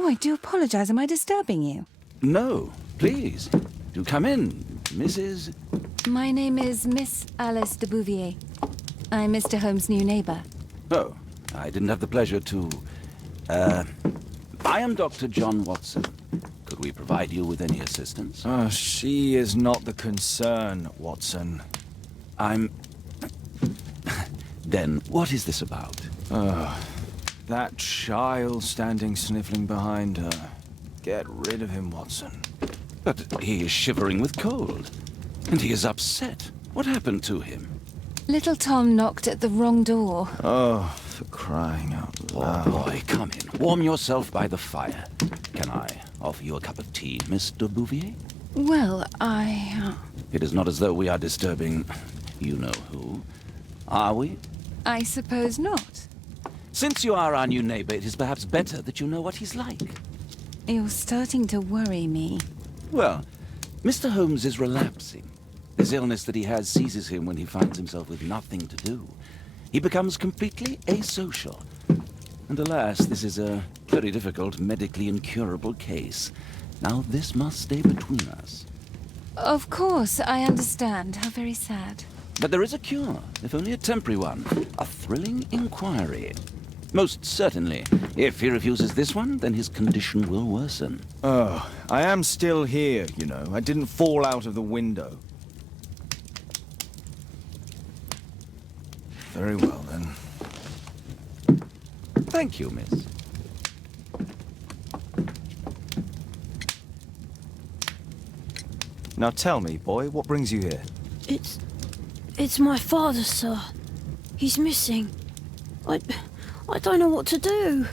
Oh, I do apologize. Am I disturbing you? No, please. Do come in, Mrs. My name is Miss Alice de Bouvier. I'm Mr. Holmes' new neighbor. Oh, I didn't have the pleasure to... I am Dr. John Watson. Could we provide you with any assistance? Oh, she is not the concern, Watson. I'm... Then, what is this about? That child standing sniffling behind her. Get rid of him, Watson. But he is shivering with cold. And he is upset. What happened to him? Little Tom knocked at the wrong door. Oh, for crying out loud. Oh, boy, come in. Warm yourself by the fire. Can I offer you a cup of tea, Miss de Bouvier? Well, It is not as though we are disturbing you-know-who. Are we? I suppose not. Since you are our new neighbor, it is perhaps better that you know what he's like. You're starting to worry me. Well, Mr. Holmes is relapsing. This illness that he has seizes him when he finds himself with nothing to do. He becomes completely asocial. And alas, this is a very difficult, medically incurable case. Now, this must stay between us. Of course, I understand. How very sad. But there is a cure, if only a temporary one. A thrilling inquiry. Most certainly. If he refuses this one, then his condition will worsen. Oh, I am still here, you know. I didn't fall out of the window. Very well, then. Thank you, miss. Now tell me, boy, what brings you here? It's my father, sir. He's missing. I don't know what to do.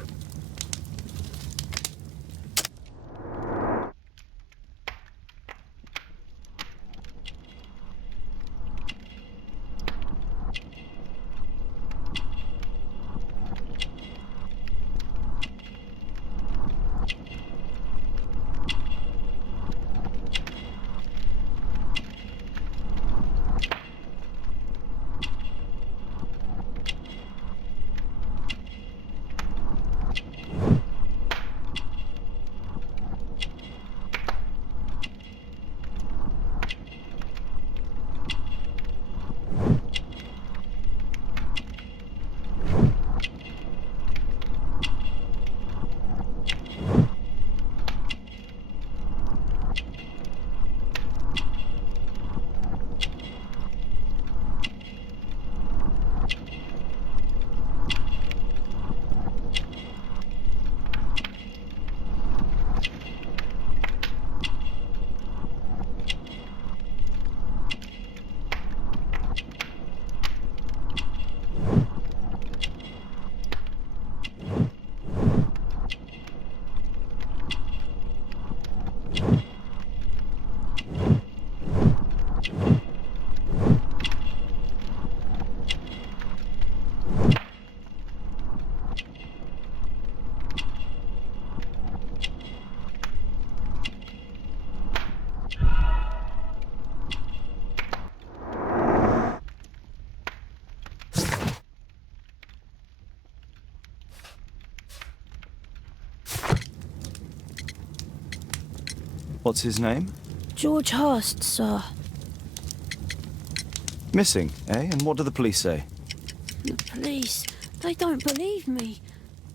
What's his name? George Hurst, sir. Missing, eh? And what do the police say? The police, they don't believe me.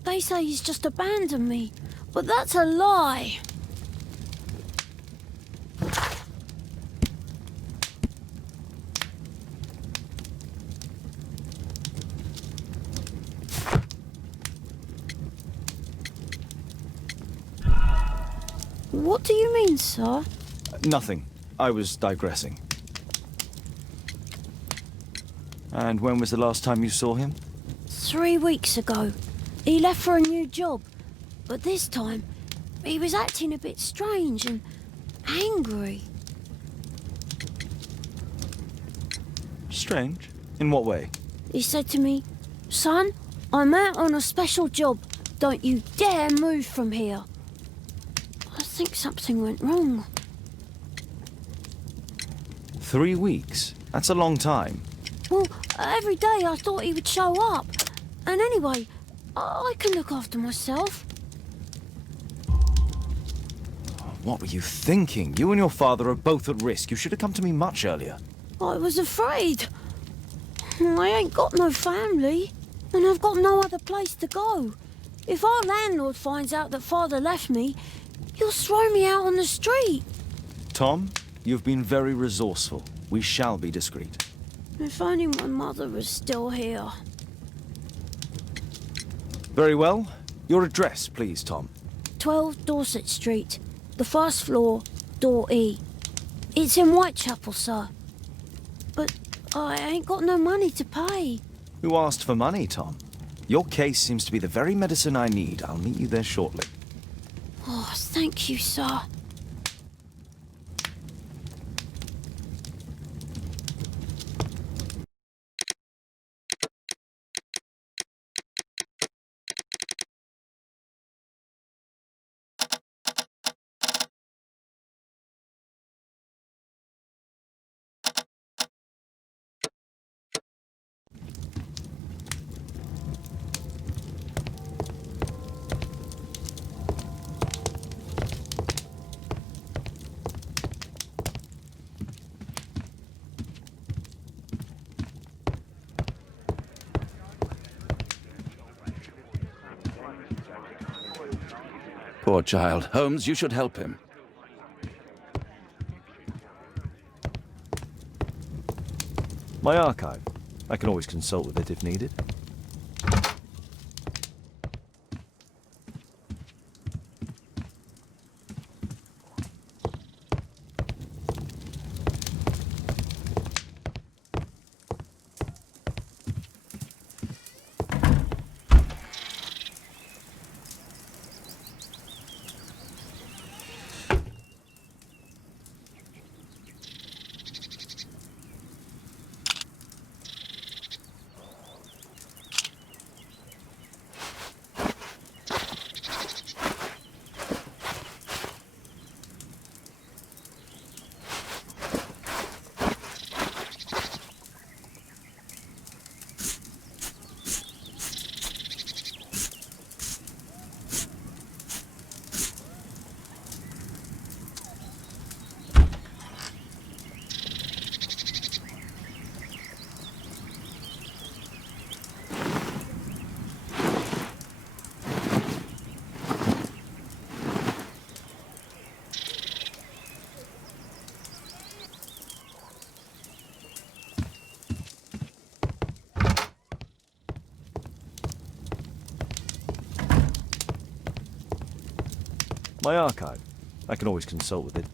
They say he's just abandoned me. But that's a lie. What do you mean, sir? Nothing. I was digressing. And when was the last time you saw him? 3 weeks ago. He left for a new job. But this time, he was acting a bit strange and angry. Strange? In what way? He said to me, "Son, I'm out on a special job. Don't you dare move from here." I think something went wrong. 3 weeks? That's a long time. Well, every day I thought he would show up. And anyway, I can look after myself. What were you thinking? You and your father are both at risk. You should have come to me much earlier. I was afraid. I ain't got no family, and I've got no other place to go. If our landlord finds out that Father left me, he'll throw me out on the street. Tom, you've been very resourceful. We shall be discreet. If only my mother was still here. Very well. Your address, please, Tom. 12 Dorset Street, the first floor, door E. It's in Whitechapel, sir. But I ain't got no money to pay. Who asked for money, Tom? Your case seems to be the very medicine I need. I'll meet you there shortly. Oh, thank you, sir. Poor child. Holmes, you should help him. My archive. I can always consult with it if needed. My archive. I can always consult with it.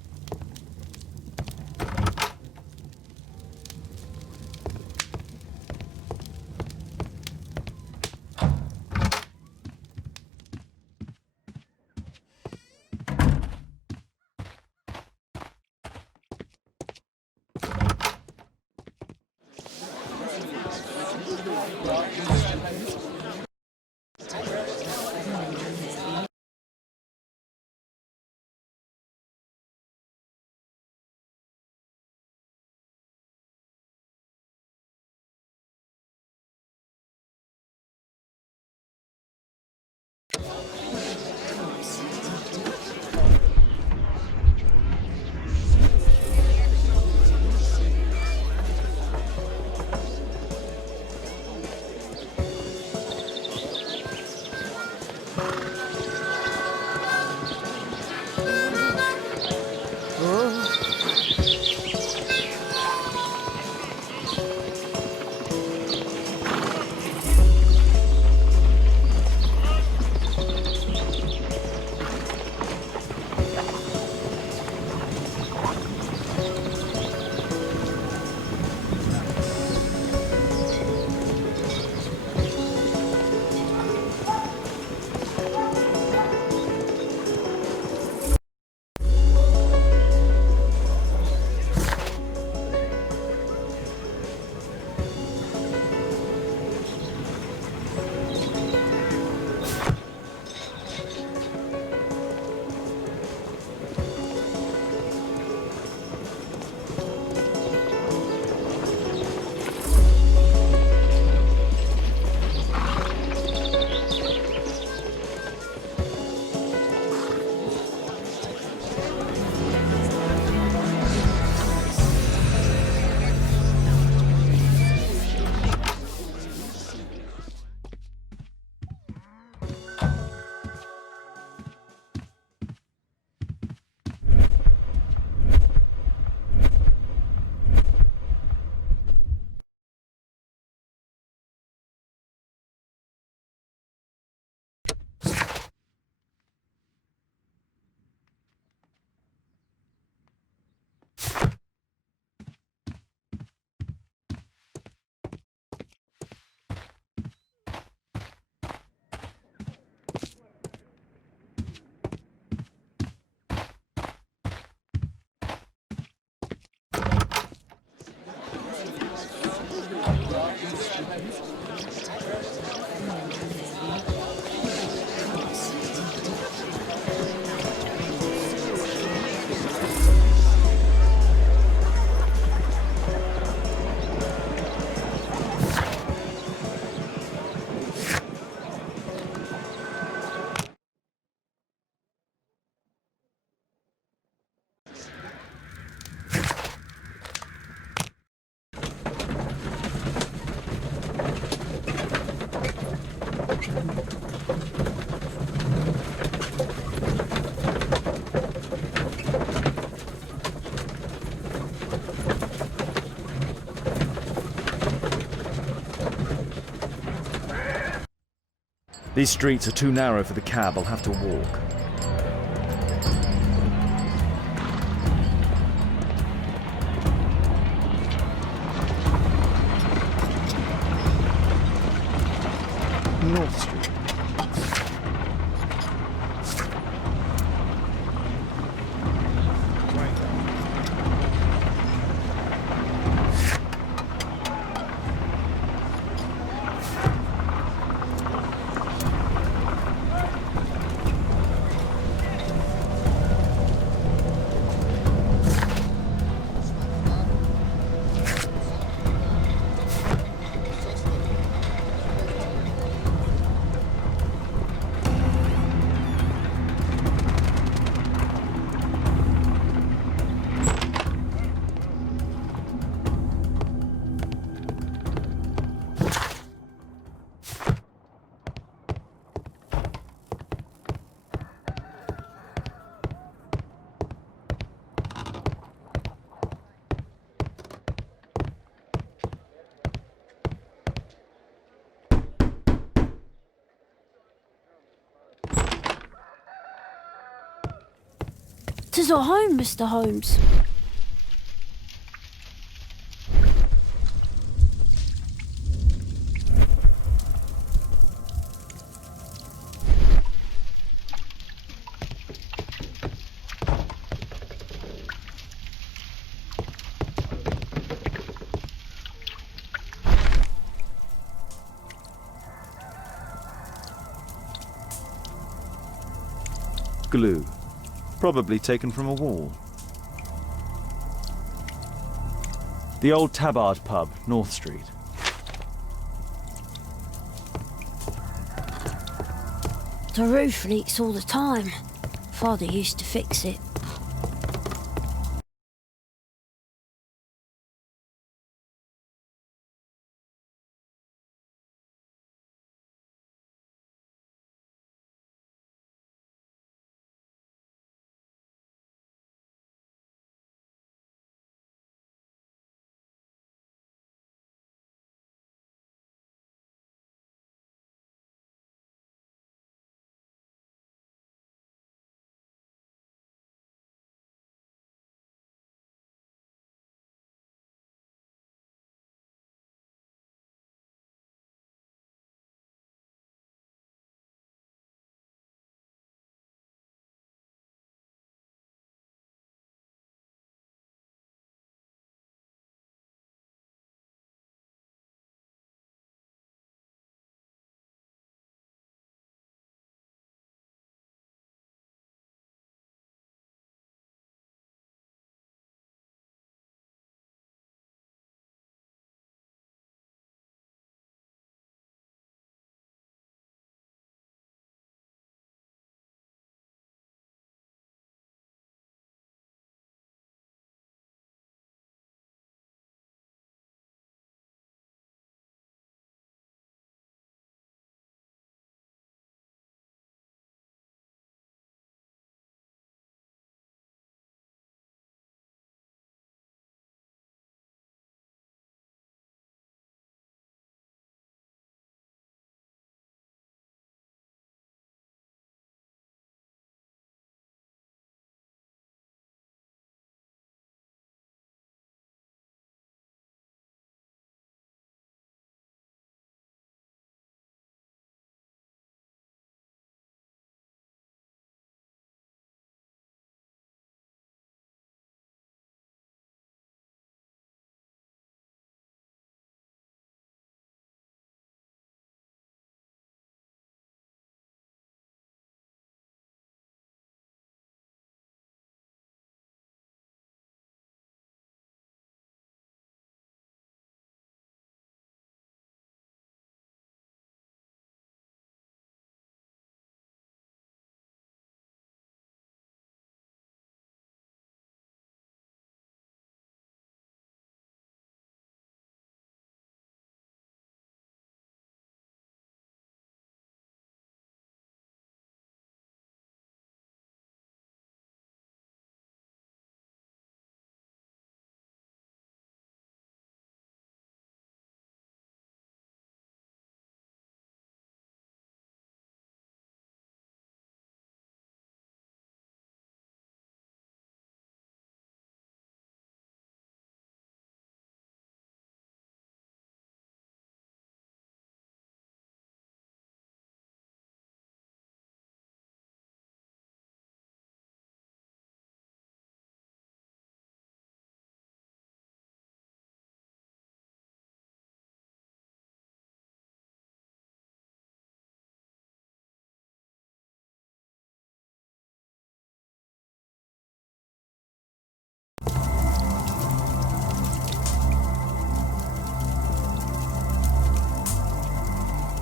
These streets are too narrow for the cab. I'll have to walk. North Street. Tis our home, Mr. Holmes. Glue. Probably taken from a wall. The old Tabard pub, North Street. The roof leaks all the time. Father used to fix it.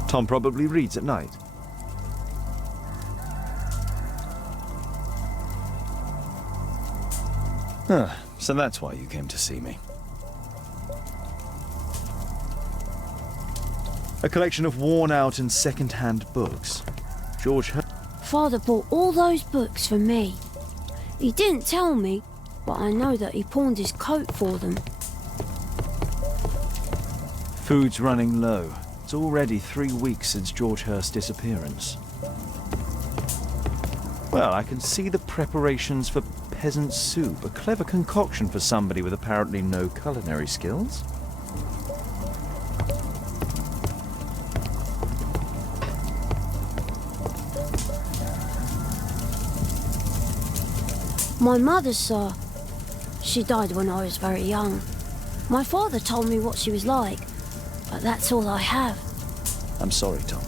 Tom probably reads at night. Huh, so that's why you came to see me. A collection of worn-out and second-hand books. George Father bought all those books for me. He didn't tell me, but I know that he pawned his coat for them. Food's running low. It's already 3 weeks since George Hurst's disappearance. Well, I can see the preparations for peasant soup, a clever concoction for somebody with apparently no culinary skills. My mother, sir. She died when I was very young. My father told me what she was like, but that's all I have. I'm sorry, Tom.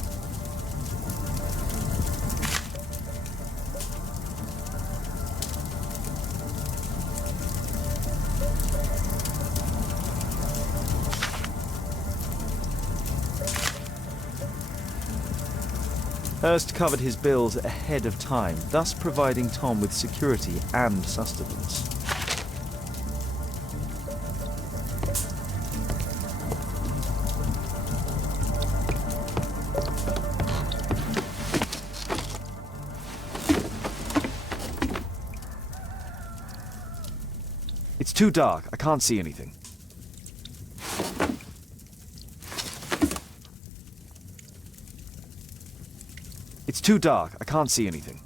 Hurst covered his bills ahead of time, thus providing Tom with security and sustenance. It's too dark. I can't see anything. It's too dark. I can't see anything.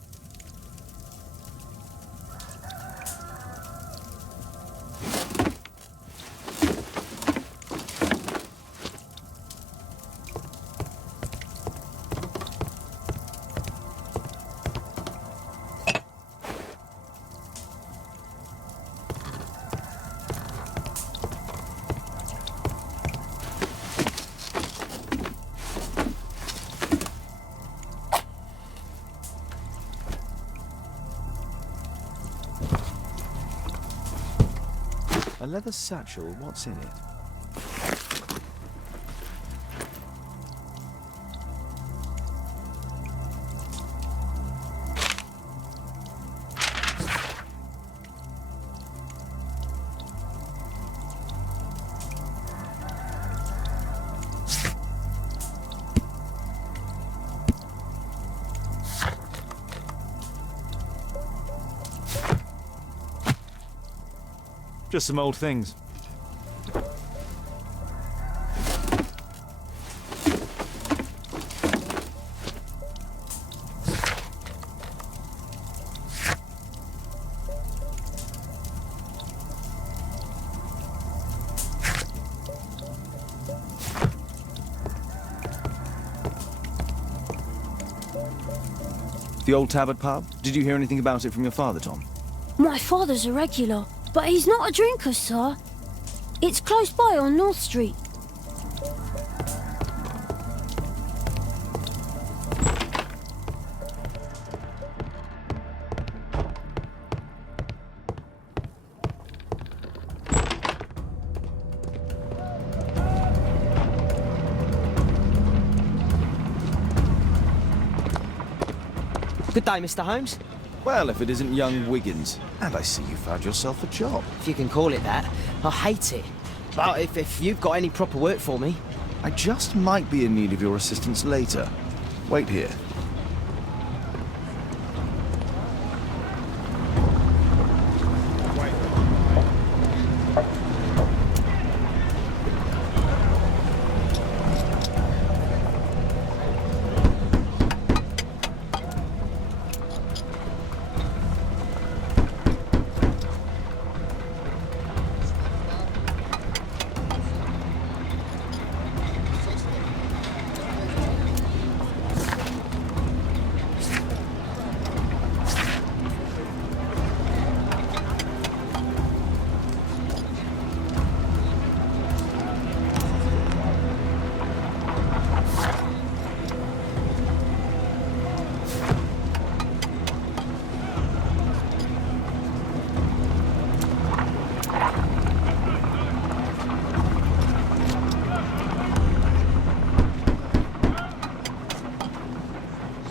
A leather satchel, what's in it? Just some old things. The old Tabard pub? Did you hear anything about it from your father, Tom? My father's a regular, but he's not a drinker, sir. It's close by on North Street. Good day, Mr. Holmes. Well, if it isn't young Wiggins. And I see you found yourself a job. If you can call it that. I hate it. But if you've got any proper work for me... I just might be in need of your assistance later. Wait here.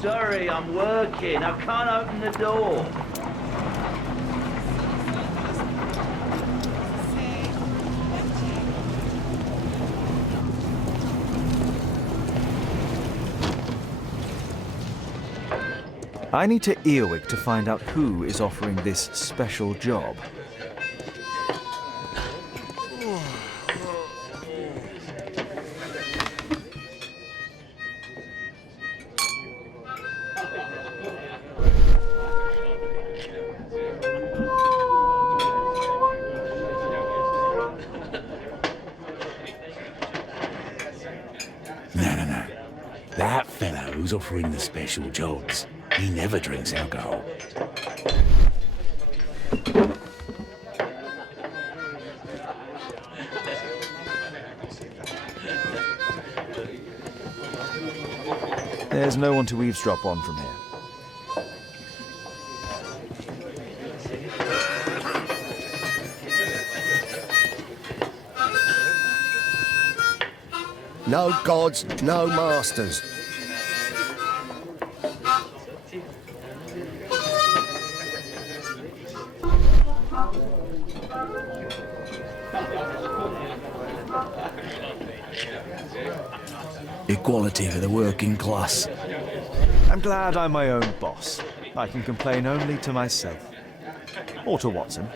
Sorry, I'm working. I can't open the door. I need to Earwig to find out who is offering this special job. No. That fellow who's offering the special jobs, he never drinks alcohol. There's no one to eavesdrop on from here. No gods, no masters. Equality for the working class. I'm glad I'm my own boss. I can complain only to myself. Or to Watson.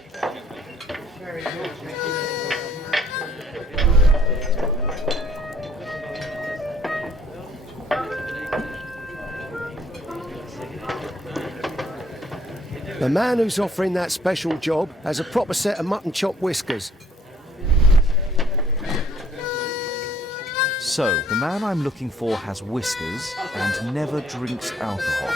The man who's offering that special job has a proper set of mutton chop whiskers. So, the man I'm looking for has whiskers and never drinks alcohol.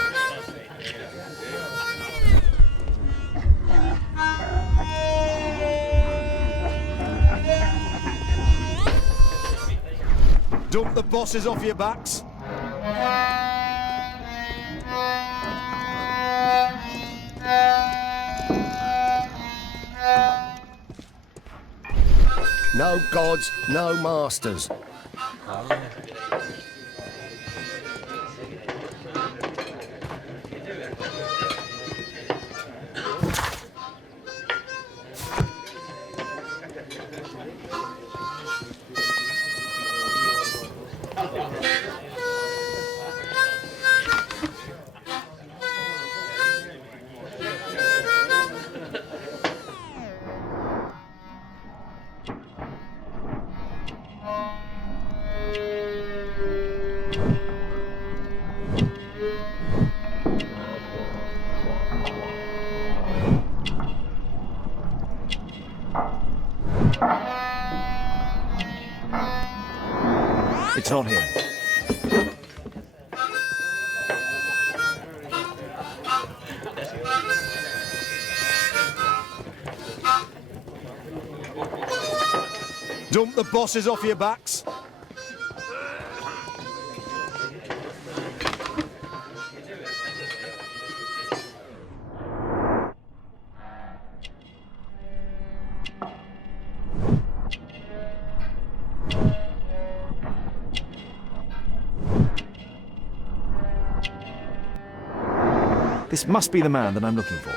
Dump the bosses off your backs. No gods, no masters. It's not him. Dump the bosses off your backs. This must be the man that I'm looking for.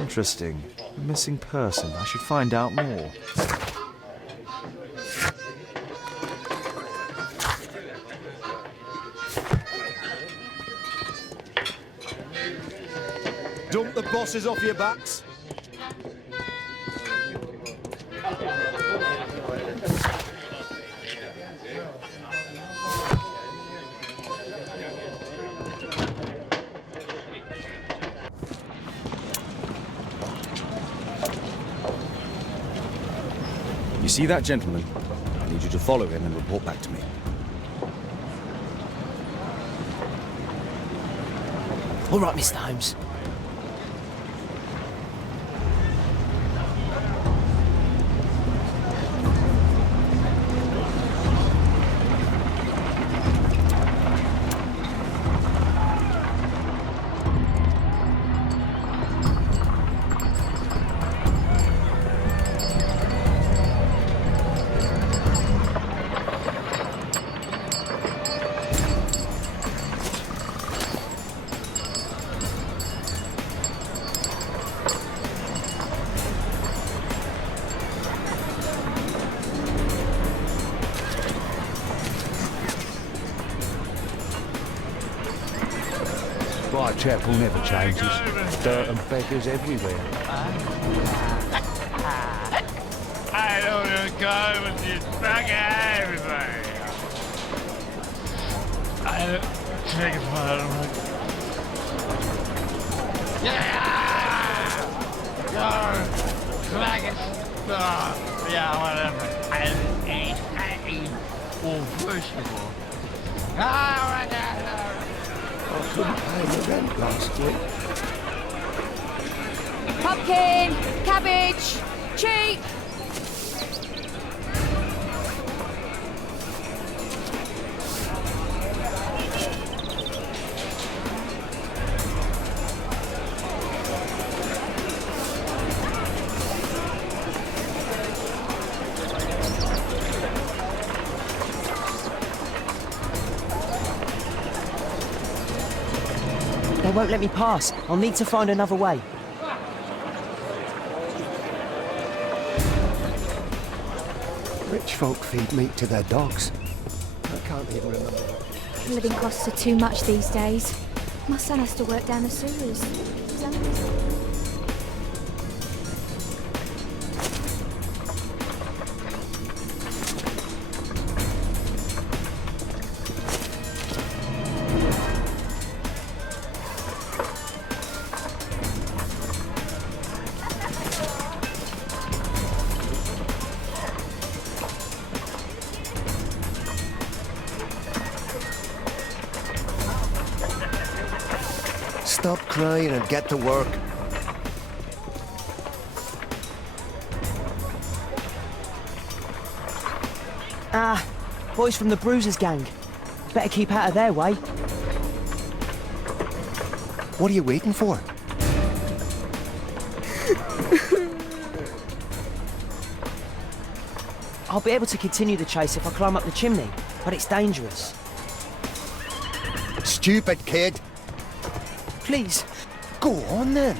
Interesting. A missing person. I should find out more. Dump the bosses off your backs. You see that gentleman? I need you to follow him and report back to me. All right, Mr. Holmes. Whitechapel never changes. Dirt and beggars everywhere. I don't want to go with this bugger everybody. I take it for Yeah! Go! Yeah, whatever. I eat. Well, first of all. I couldn't pay the rent last week. Pumpkin, cabbage, cheap. They won't let me pass. I'll need to find another way. Rich folk feed meat to their dogs. I can't even remember. Living costs are too much these days. My son has to work down the sewers. Stop crying and get to work. Ah, boys from the Bruisers gang. Better keep out of their way. What are you waiting for? I'll be able to continue the chase if I climb up the chimney, but it's dangerous. Stupid kid. Please. Go on then.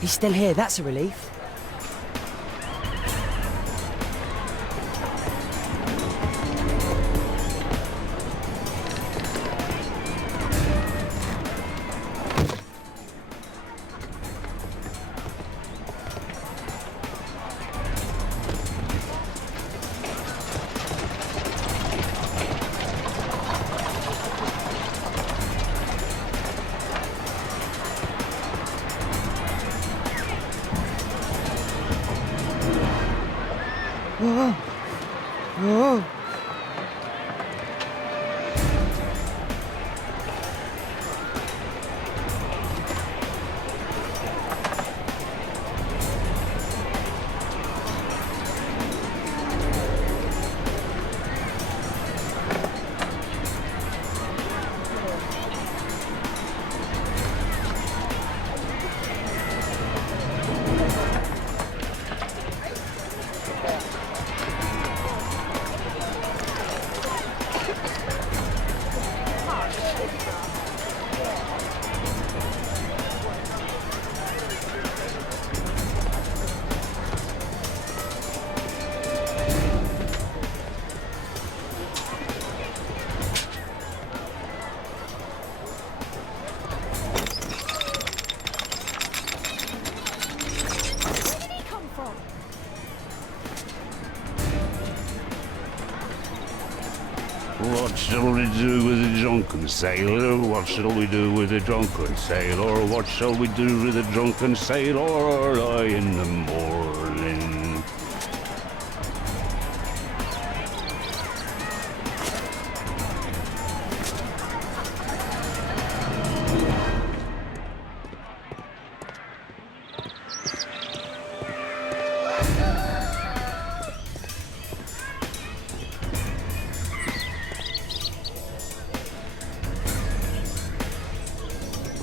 He's still here, that's a relief. What shall we do with a drunken sailor? What shall we do with a drunken sailor? What shall we do with a drunken sailor early in the morning?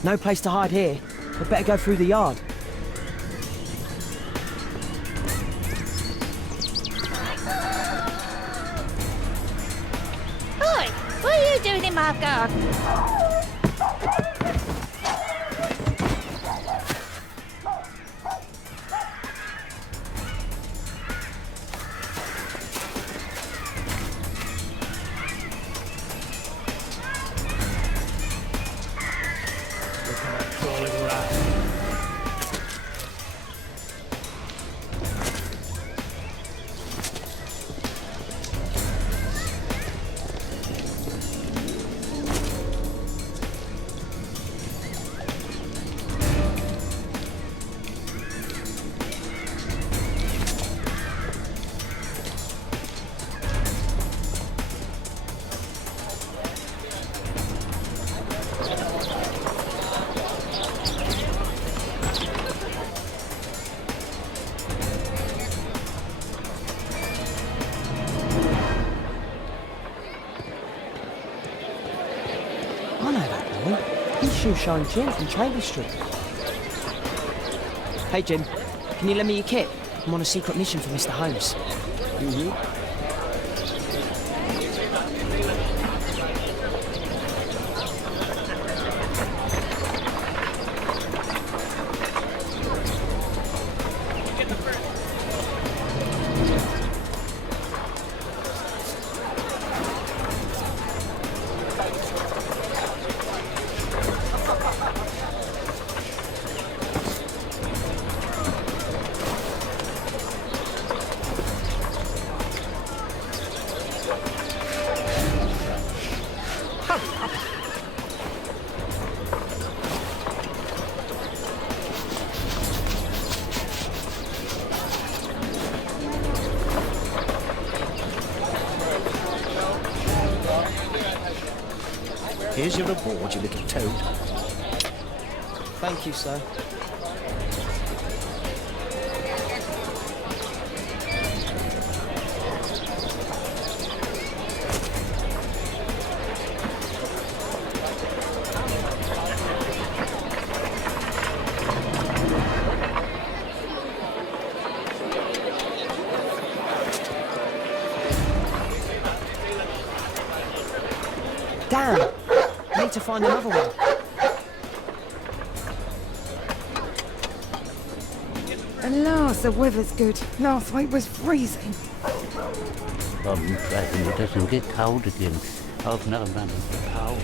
No place to hide here. We'd better go through the yard. Oi! What are you doing in my garden? I know that boy. He's Shoe Shine Jim from Chambers Street. Hey Jim, can you lend me your kit? I'm on a secret mission for Mr. Holmes. Here's your reward, you little toad. Thank you, sir. Damn! I need to find another one. At last the weather's good. Last week was freezing. I'm hoping it doesn't get cold again. I've never run into cold.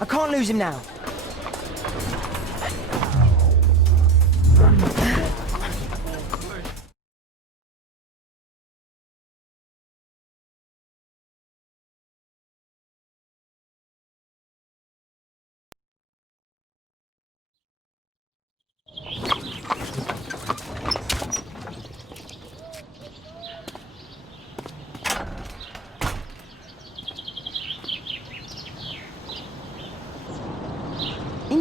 I can't lose him now.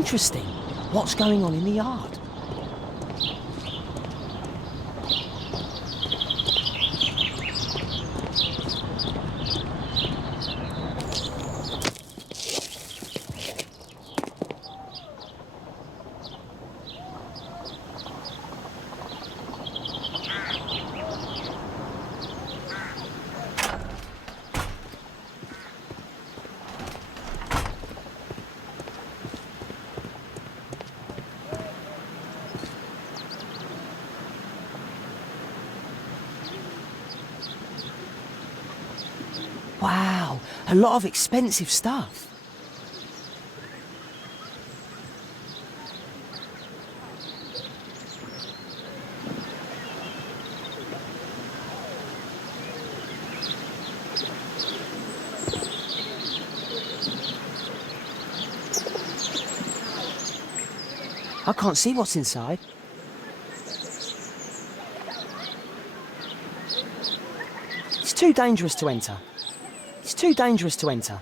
interesting. What's going on in the yard? Wow, a lot of expensive stuff. I can't see what's inside. It's too dangerous to enter. It's too dangerous to enter.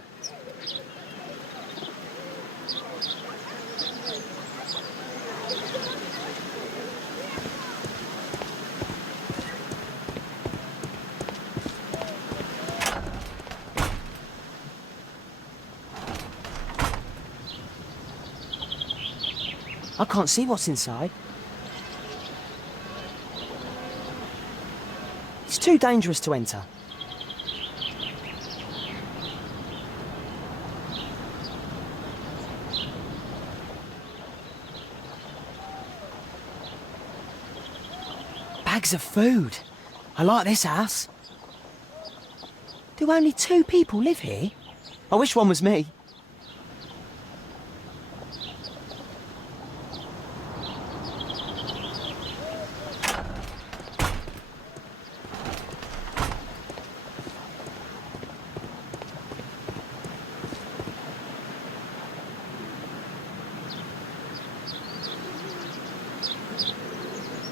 I can't see what's inside. It's too dangerous to enter. Bags of food. I like this house. Do only 2 people live here? I wish one was me.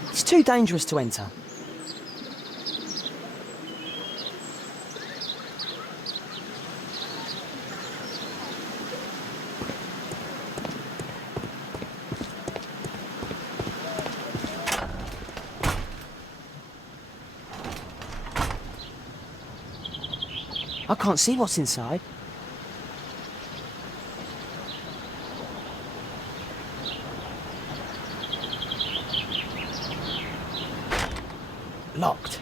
It's too dangerous to enter. I can't see what's inside. Locked.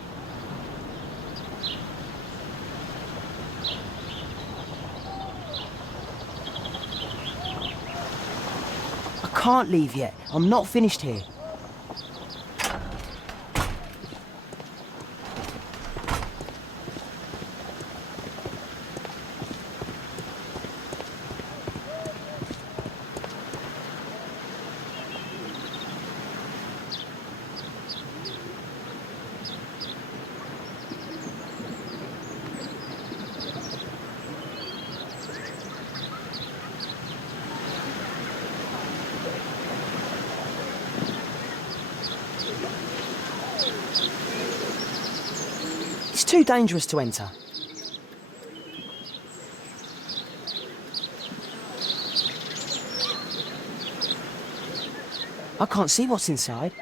I can't leave yet. I'm not finished here. It's too dangerous to enter. I can't see what's inside.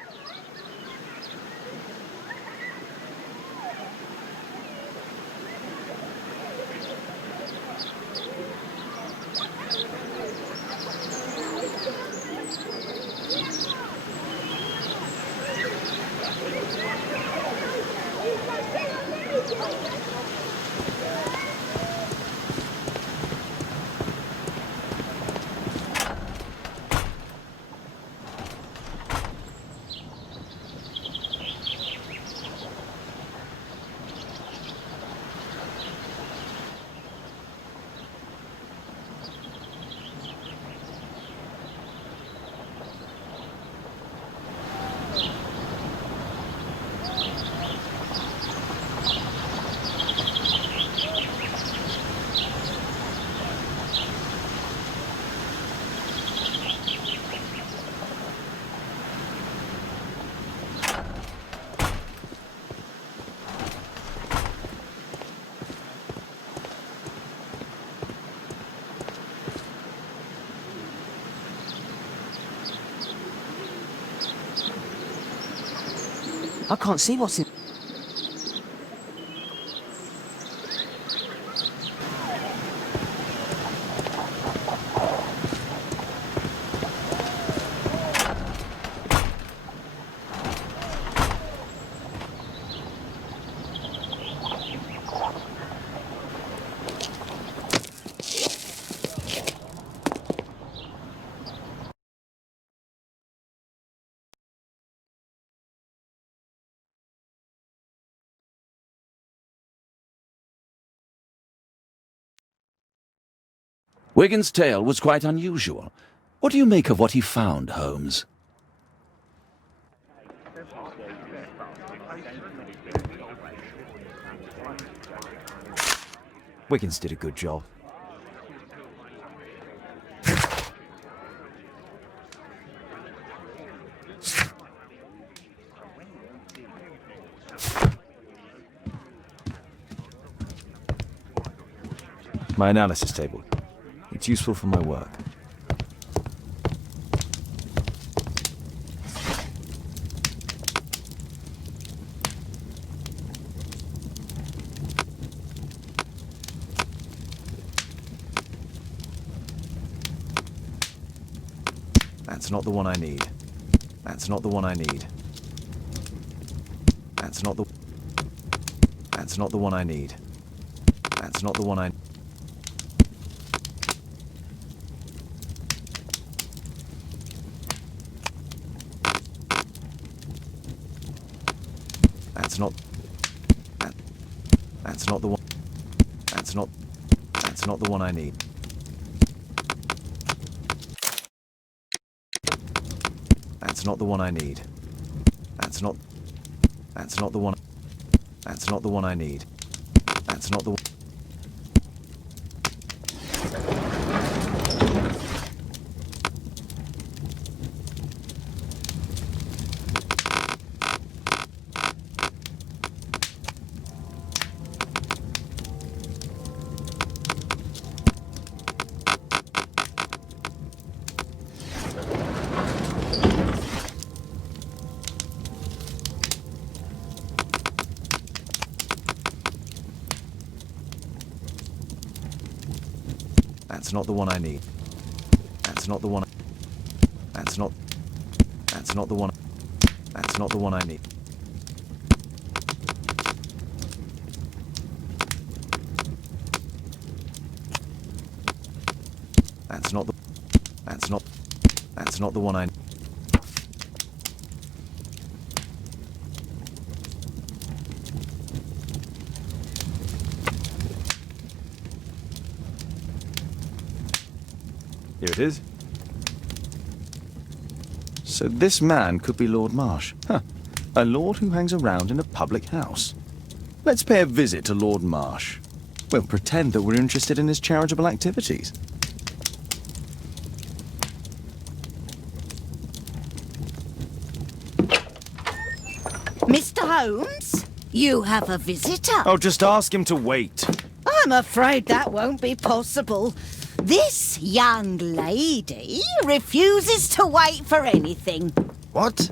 I can't see what's in... Wigan's tale was quite unusual. What do you make of what he found, Holmes? Wiggins did a good job. My analysis table. It's useful for my work. That's not the one I need. That's not the one I need. That's not the... That's not the one I need. That's not the one I... That's not... That's not the one... That's not... That's not the one I need. That's not the one I need. That's not... That's not the one... That's not the one I need. That's not the one... That's not the one I need. That's not the one. That's not. That's not the one. That's not the one I need. That's not the. That's not. That's not the one I need. Here it is. So this man could be Lord Marsh. Huh. A lord who hangs around in a public house. Let's pay a visit to Lord Marsh. We'll pretend that we're interested in his charitable activities. Mr. Holmes, you have a visitor. Oh, just ask him to wait. I'm afraid that won't be possible. This young lady refuses to wait for anything. What?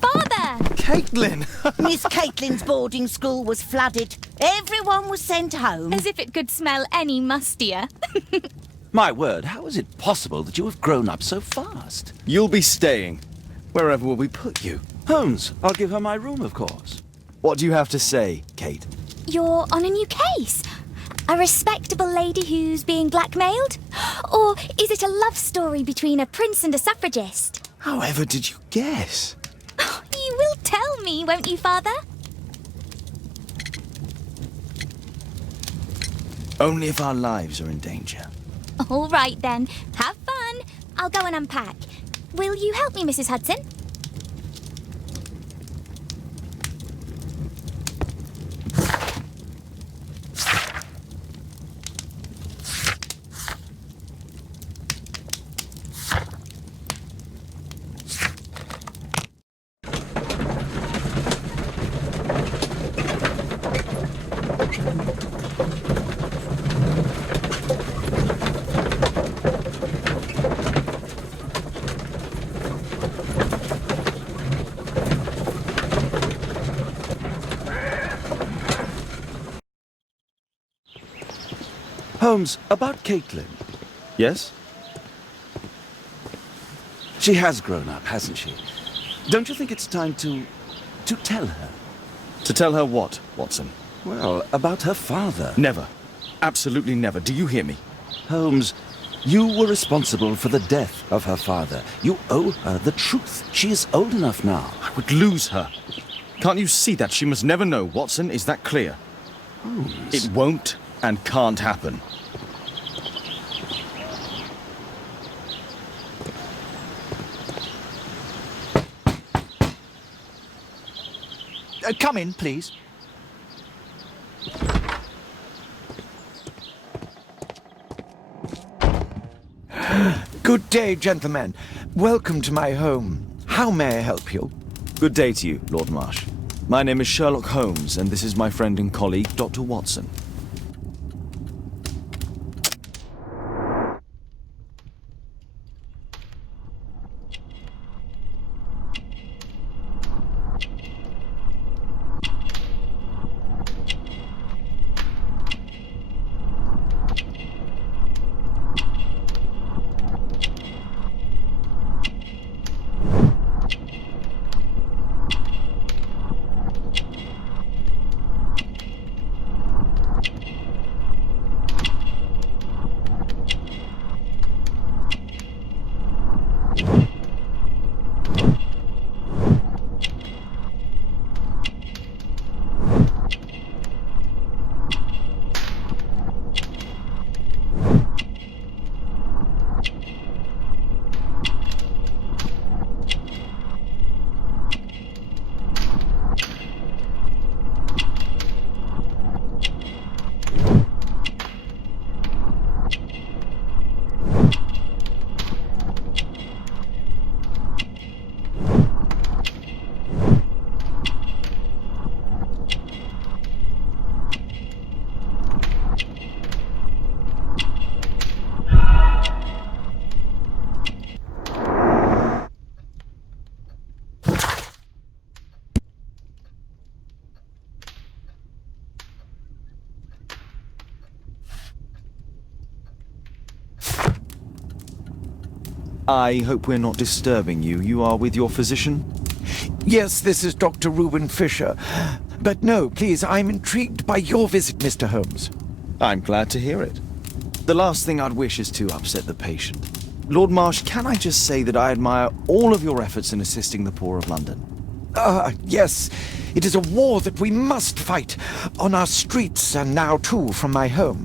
Father! Caitlin! Miss Caitlin's boarding school was flooded. Everyone was sent home. As if it could smell any mustier. My word, how is it possible that you have grown up so fast? You'll be staying. Wherever will we put you? Holmes, I'll give her my room, of course. What do you have to say, Kate? You're on a new case. A respectable lady who's being blackmailed? Or is it a love story between a prince and a suffragist? However did you guess? You will tell me, won't you, Father? Only if our lives are in danger. All right, then. Have fun. I'll go and unpack. Will you help me, Mrs. Hudson? Holmes, about Caitlin. Yes? She has grown up, hasn't she? Don't you think it's time to tell her? To tell her what, Watson? Well, about her father. Never. Absolutely never. Do you hear me? Holmes, you were responsible for the death of her father. You owe her the truth. She is old enough now. I would lose her. Can't you see that? She must never know, Watson. Is that clear? Holmes. It won't and can't happen. Come in, please. Good day, gentlemen. Welcome to my home. How may I help you? Good day to you, Lord Marsh. My name is Sherlock Holmes, and this is my friend and colleague, Dr. Watson. I hope we're not disturbing you. You are with your physician? Yes, this is Dr. Reuben Fisher. But no, please, I'm intrigued by your visit, Mr. Holmes. I'm glad to hear it. The last thing I'd wish is to upset the patient. Lord Marsh, can I just say that I admire all of your efforts in assisting the poor of London? Yes. It is a war that we must fight, on our streets and now too from my home.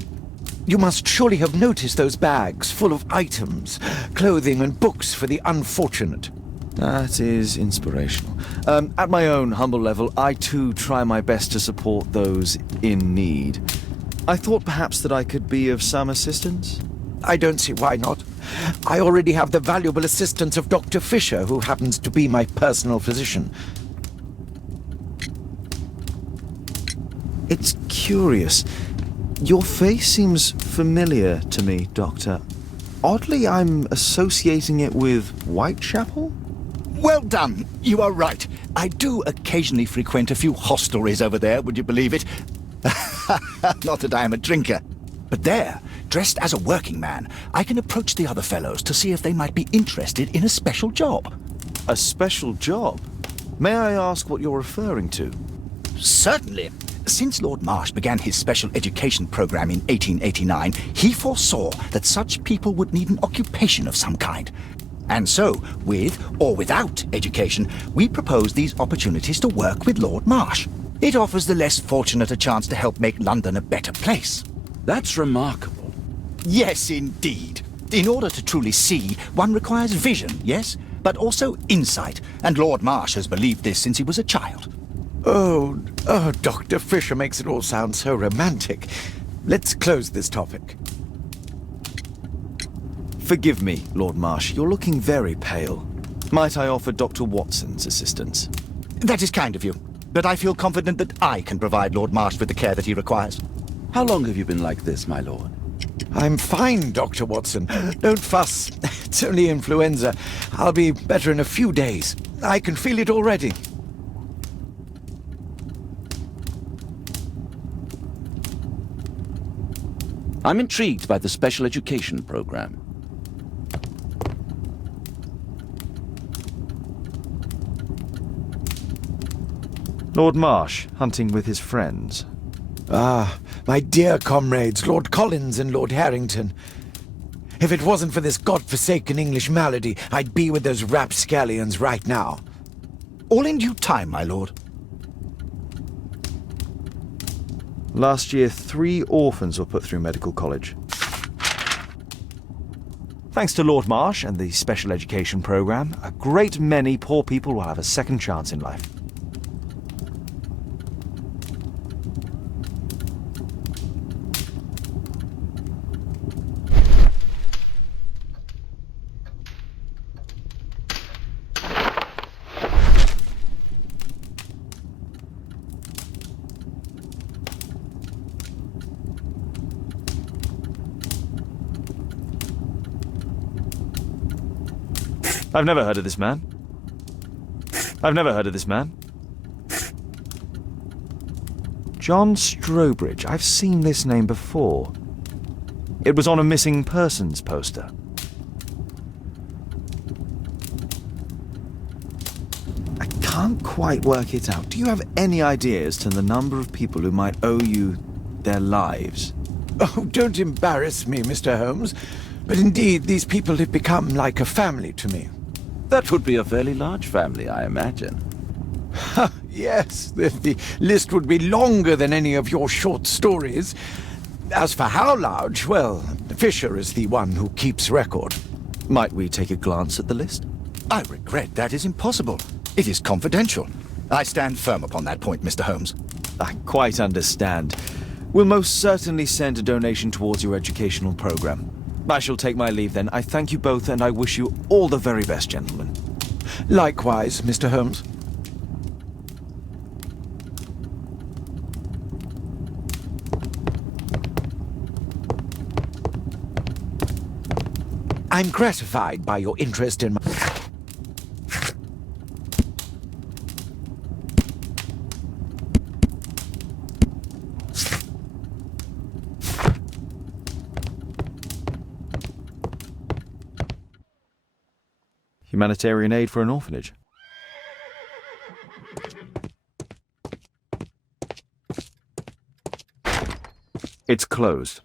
You must surely have noticed those bags full of items, clothing and books for the unfortunate. That is inspirational. At my own humble level, I too try my best to support those in need. I thought perhaps that I could be of some assistance. I don't see why not. I already have the valuable assistance of Dr. Fisher, who happens to be my personal physician. It's curious. Your face seems familiar to me, Doctor. Oddly, I'm associating it with Whitechapel? Well done. You are right. I do occasionally frequent a few hostelries over there, would you believe it? Not that I am a drinker. But there, dressed as a working man, I can approach the other fellows to see if they might be interested in a special job. A special job? May I ask what you're referring to? Certainly. Since Lord Marsh began his special education program in 1889, he foresaw that such people would need an occupation of some kind. And so, with or without education, we propose these opportunities to work with Lord Marsh. It offers the less fortunate a chance to help make London a better place. That's remarkable. Yes, indeed. In order to truly see, one requires vision, yes, but also insight, and Lord Marsh has believed this since he was a child. Oh, Dr. Fisher makes it all sound so romantic. Let's close this topic. Forgive me, Lord Marsh. You're looking very pale. Might I offer Dr. Watson's assistance? That is kind of you, but I feel confident that I can provide Lord Marsh with the care that he requires. How long have you been like this, my lord? I'm fine, Dr. Watson. Don't fuss. It's only influenza. I'll be better in a few days. I can feel it already. I'm intrigued by the special education program. Lord Marsh, hunting with his friends. Ah, my dear comrades, Lord Collins and Lord Harrington. If it wasn't for this godforsaken English malady, I'd be with those rapscallions right now. All in due time, my lord. Last year, 3 orphans were put through medical college. Thanks to Lord Marsh and the special education program, a great many poor people will have a second chance in life. I've never heard of this man. John Strobridge. I've seen this name before. It was on a missing persons poster. I can't quite work it out. Do you have any idea as to the number of people who might owe you their lives? Oh, don't embarrass me, Mr. Holmes. But indeed, these people have become like a family to me. That would be a fairly large family, I imagine. Yes, the list would be longer than any of your short stories. As for how large, well, Fisher is the one who keeps record. Might we take a glance at the list? I regret that is impossible. It is confidential. I stand firm upon that point, Mr. Holmes. I quite understand. We'll most certainly send a donation towards your educational program. I shall take my leave then. I thank you both and I wish you all the very best, gentlemen. Likewise, Mr. Holmes. I'm gratified by your interest in my... Humanitarian aid for an orphanage. It's closed.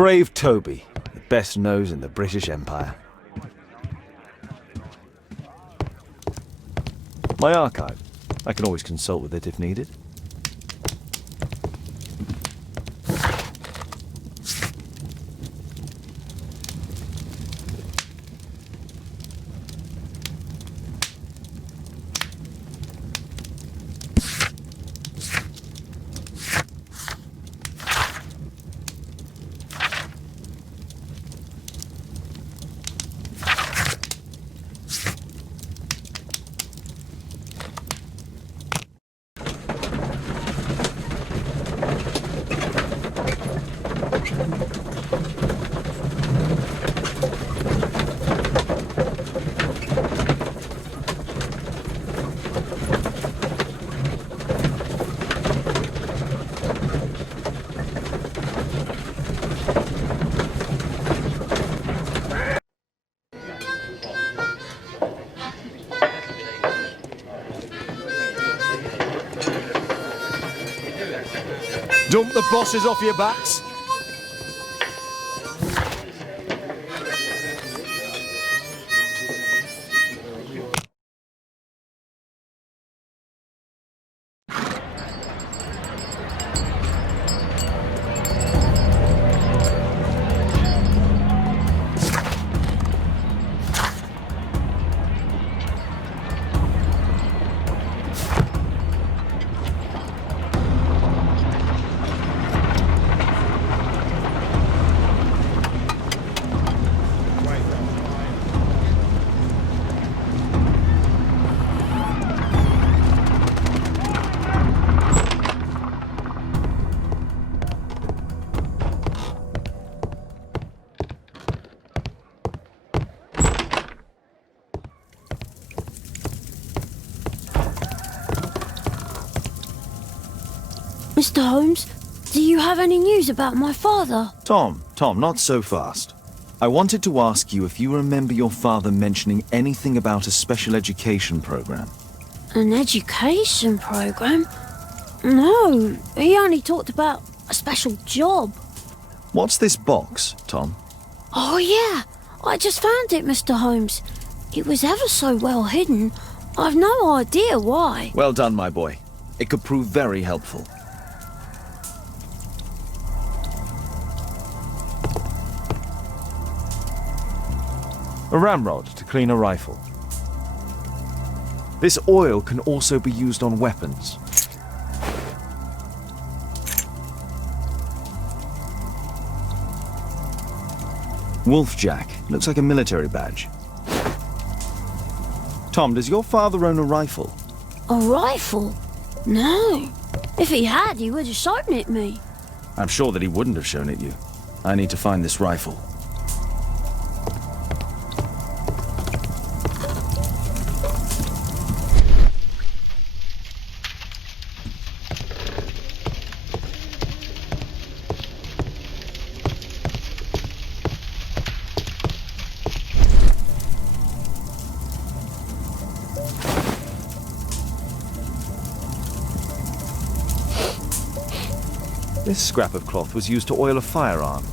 brave Toby, the best nose in the British Empire. My archive. I can always consult with it if needed. Dump the bosses off your backs. Mr. Holmes, do you have any news about my father? Tom, not so fast. I wanted to ask you if you remember your father mentioning anything about a special education program. An education program? No, he only talked about a special job. What's this box, Tom? Oh yeah, I just found it, Mr. Holmes. It was ever so well hidden. I've no idea why. Well done, my boy. It could prove very helpful. A ramrod to clean a rifle. This oil can also be used on weapons. Wolfjack. Looks like a military badge. Tom, does your father own a rifle? A rifle? No. If he had, he would have shown it me. I'm sure that he wouldn't have shown it you. I need to find this rifle. This scrap of cloth was used to oil a firearm.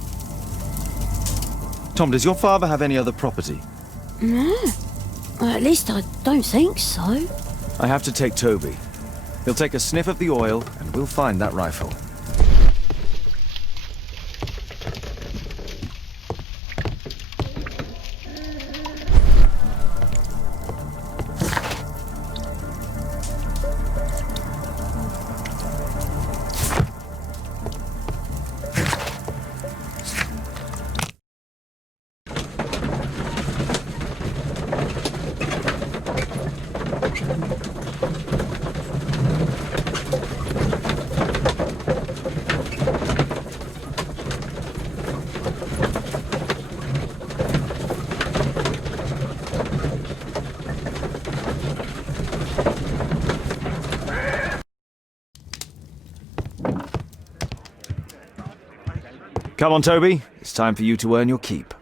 Tom, does your father have any other property? No. At least I don't think so. I have to take Toby. He'll take a sniff of the oil, and we'll find that rifle. Come on, Toby. It's time for you to earn your keep.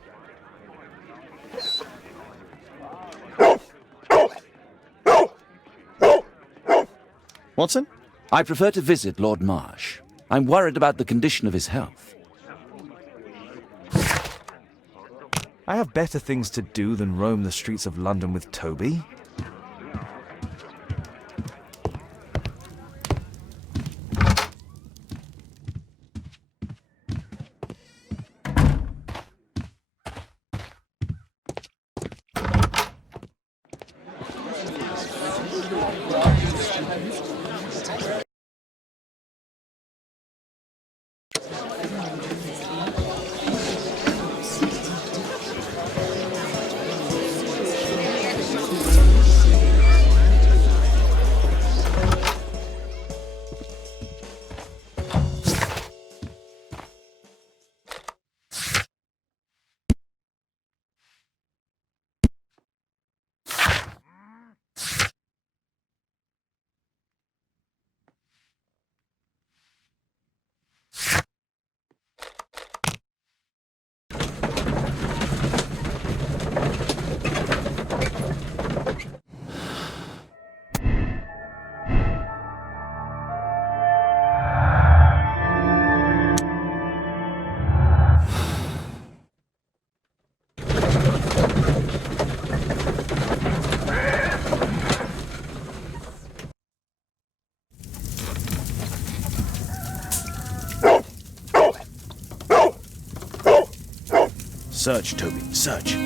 Watson? I prefer to visit Lord Marsh. I'm worried about the condition of his health. I have better things to do than roam the streets of London with Toby. Search, Toby, search.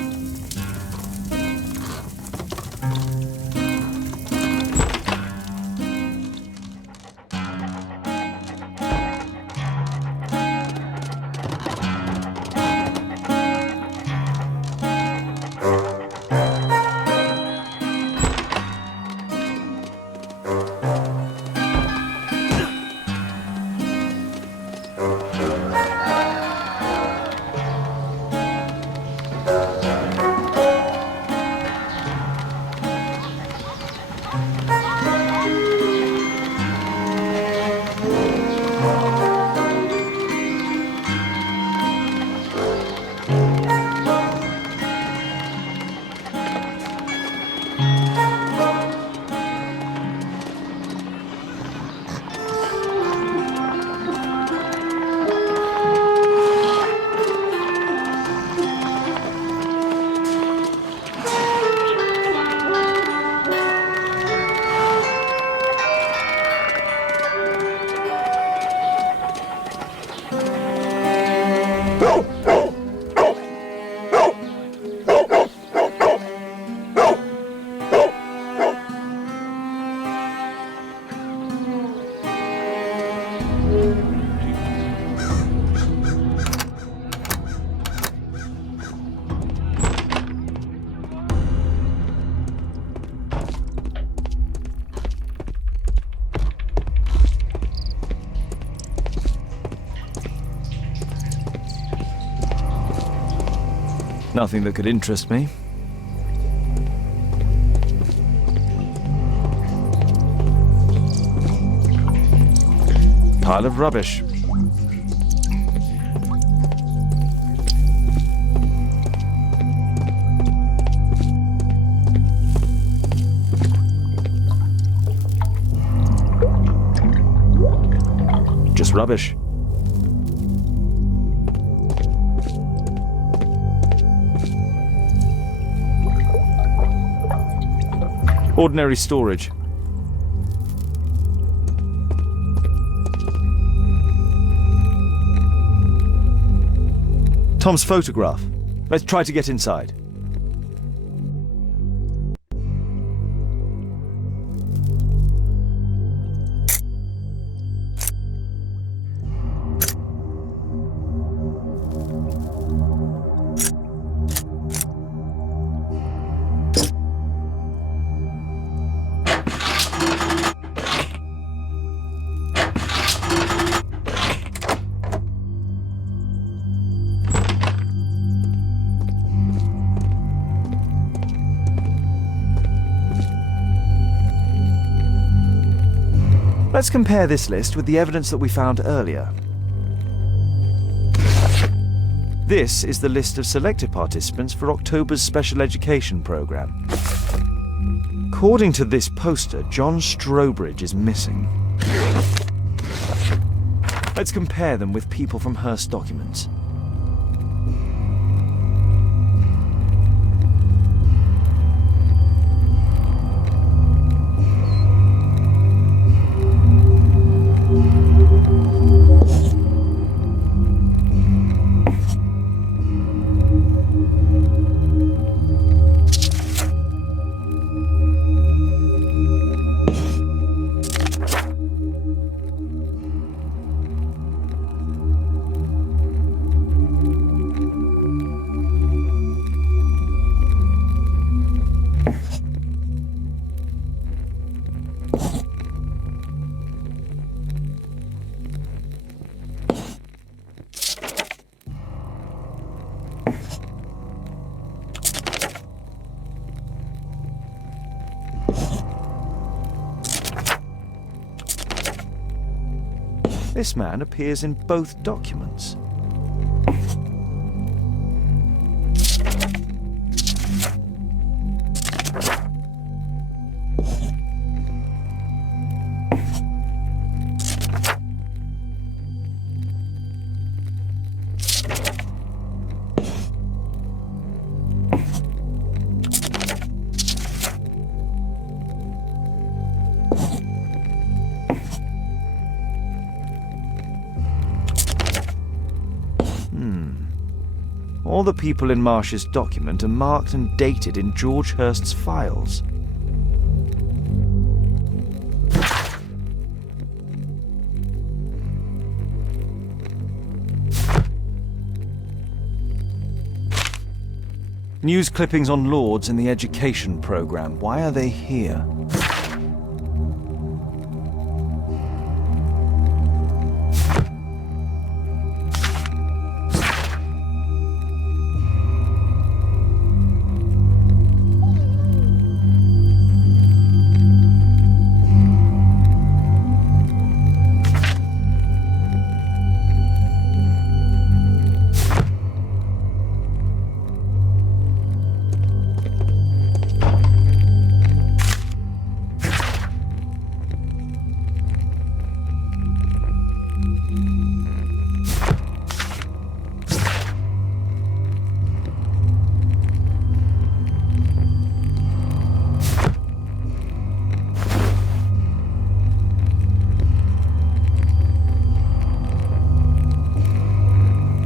Nothing that could interest me. Pile of rubbish. Just rubbish. Ordinary storage. Tom's photograph. Let's try to get inside. Let's compare this list with the evidence that we found earlier. This is the list of selected participants for October's special education program. According to this poster, John Strobridge is missing. Let's compare them with people from Hearst documents. This man appears in both documents. All the people in Marsh's document are marked and dated in George Hurst's files. News clippings on Lords in the education program. Why are they here?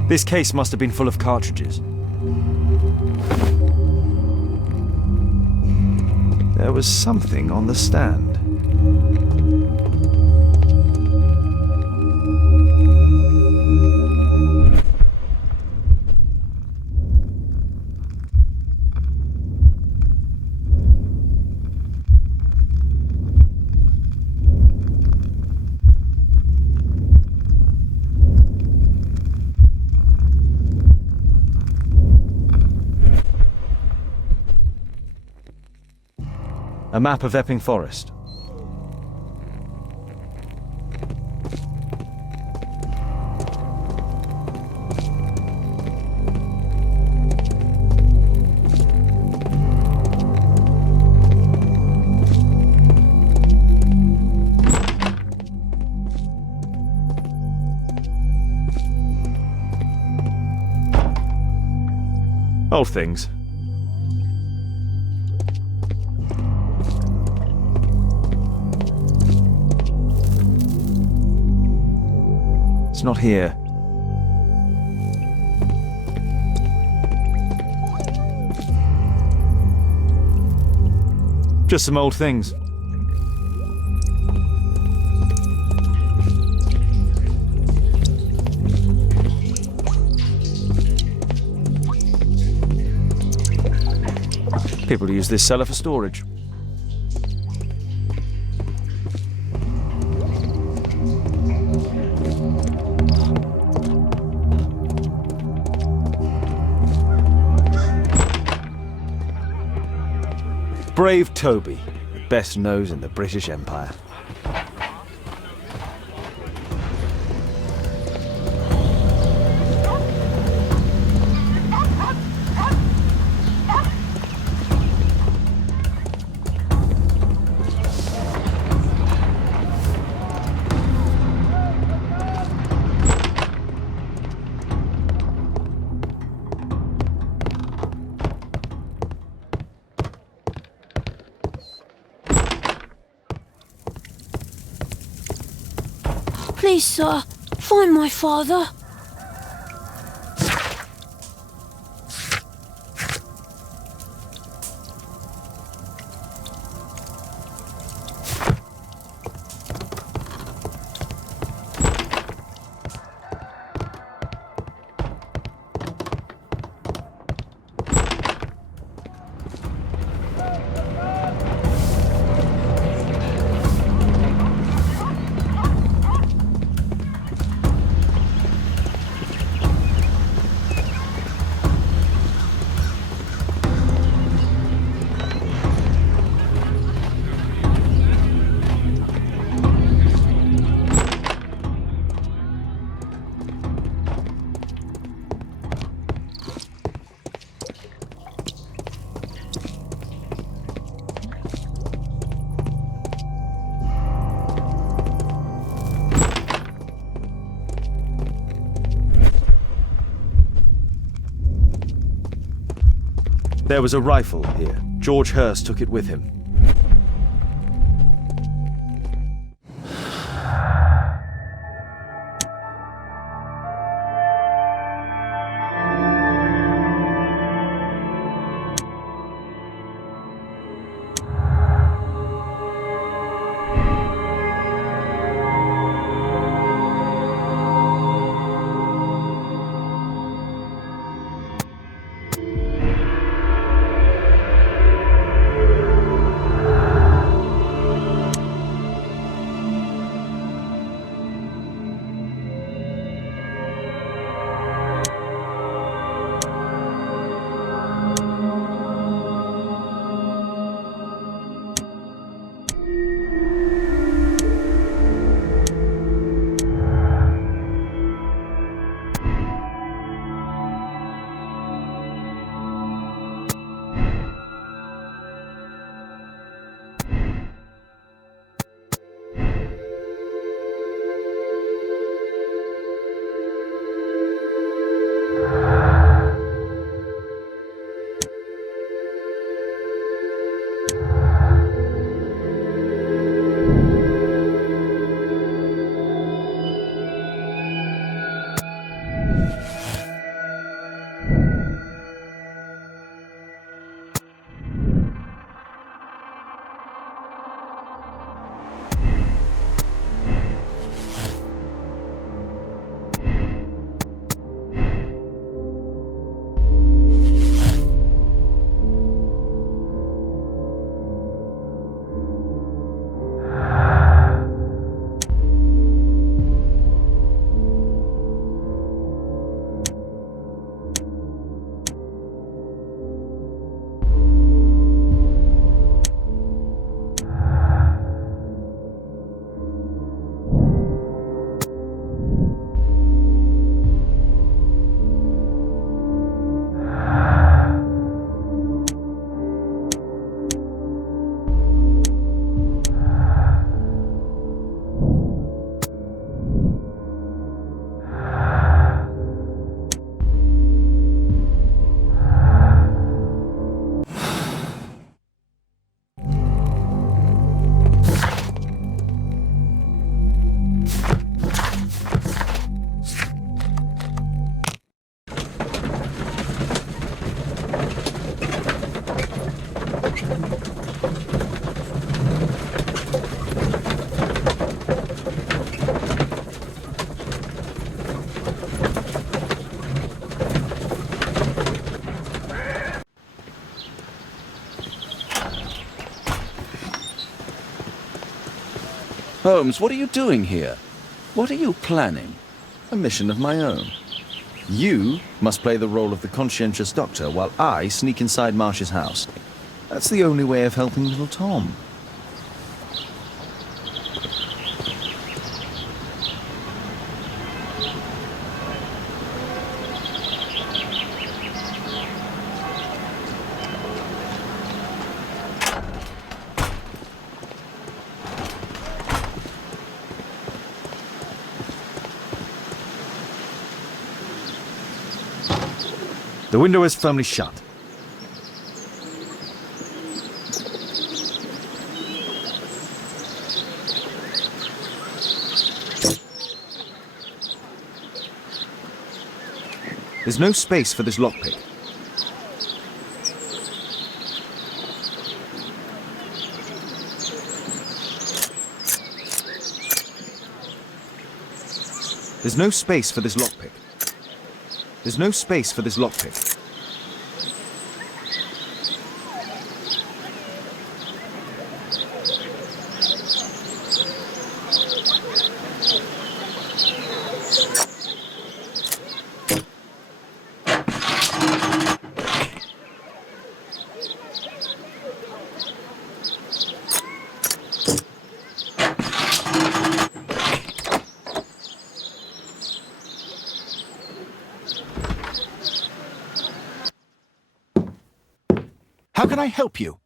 This case must have been full of cartridges. There was something on the stand. A map of Epping Forest. Old things. Not here. Just some old things. People use this cellar for storage. Brave Toby, the best nose in the British Empire. Please, sir, find my father. There was a rifle here. George Hurst took it with him. Holmes, what are you doing here? What are you planning? A mission of my own. You must play the role of the conscientious doctor while I sneak inside Marsh's house. That's the only way of helping little Tom. The window is firmly shut. There's no space for this lockpick. There's no space for this lockpick. There's no space for this lockpick. How can I help you?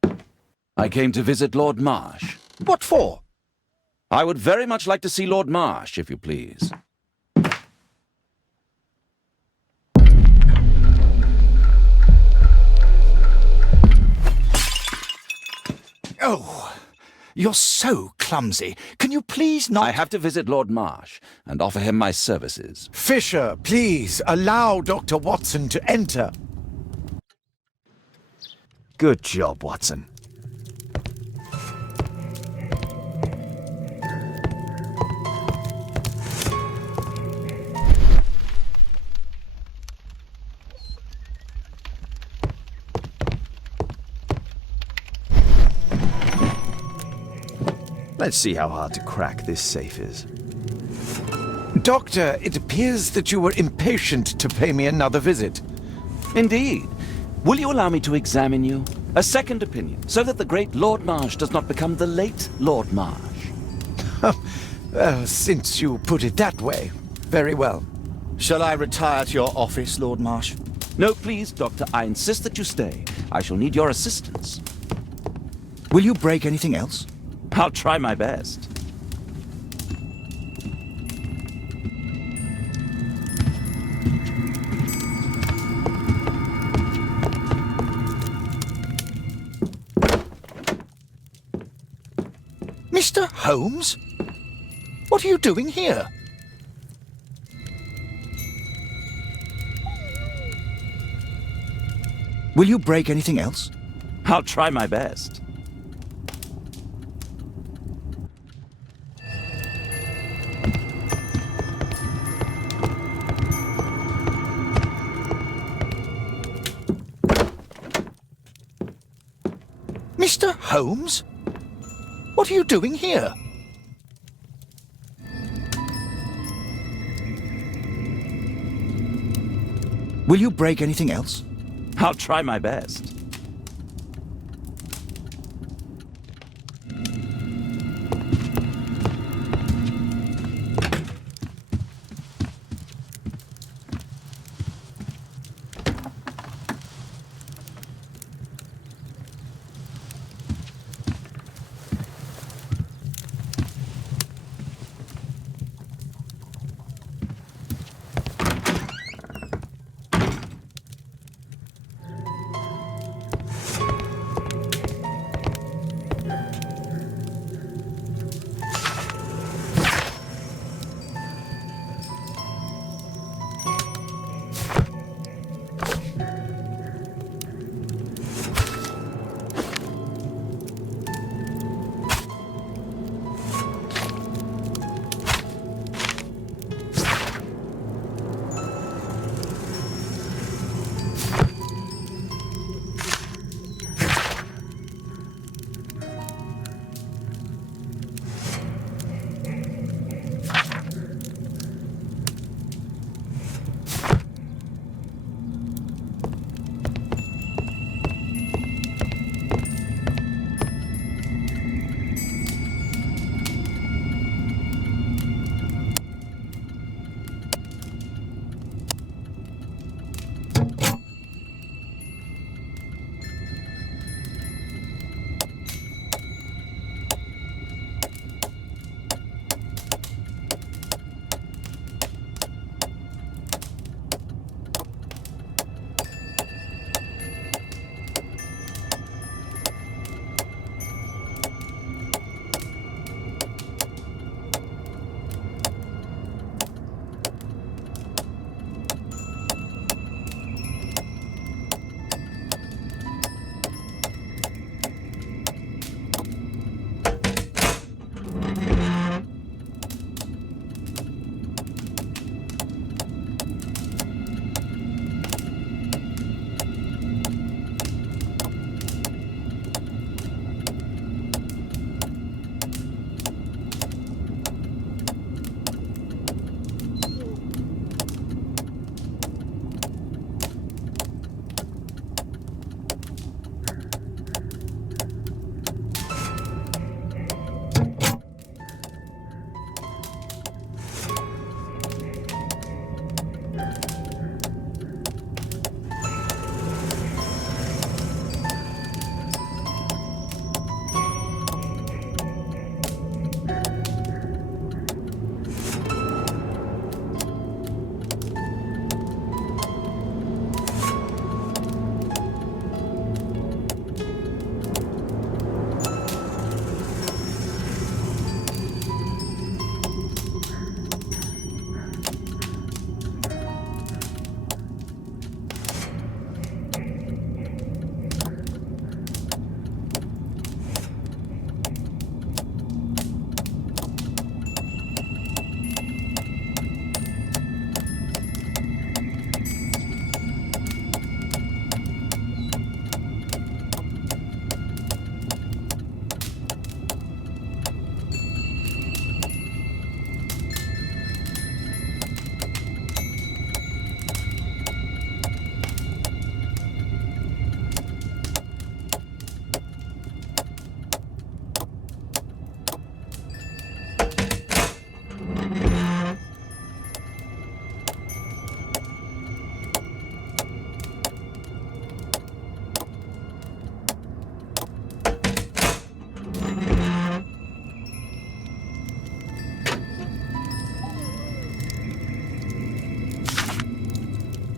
I came to visit Lord Marsh. What for? I would very much like to see Lord Marsh, if you please. Oh, you're so clumsy. Can you please not... I have to visit Lord Marsh and offer him my services. Fisher, please allow Dr. Watson to enter. Good job, Watson. Let's see how hard to crack this safe is. Doctor, it appears that you were impatient to pay me another visit. Indeed. Will you allow me to examine you? A second opinion, so that the great Lord Marsh does not become the late Lord Marsh. Well, since you put it that way, very well. Shall I retire to your office, Lord Marsh? No, please, Doctor. I insist that you stay. I shall need your assistance. Will you break anything else? I'll try my best. Mr. Holmes? What are you doing here? Will you break anything else? I'll try my best. Mr. Holmes? What are you doing here? Will you break anything else? I'll try my best.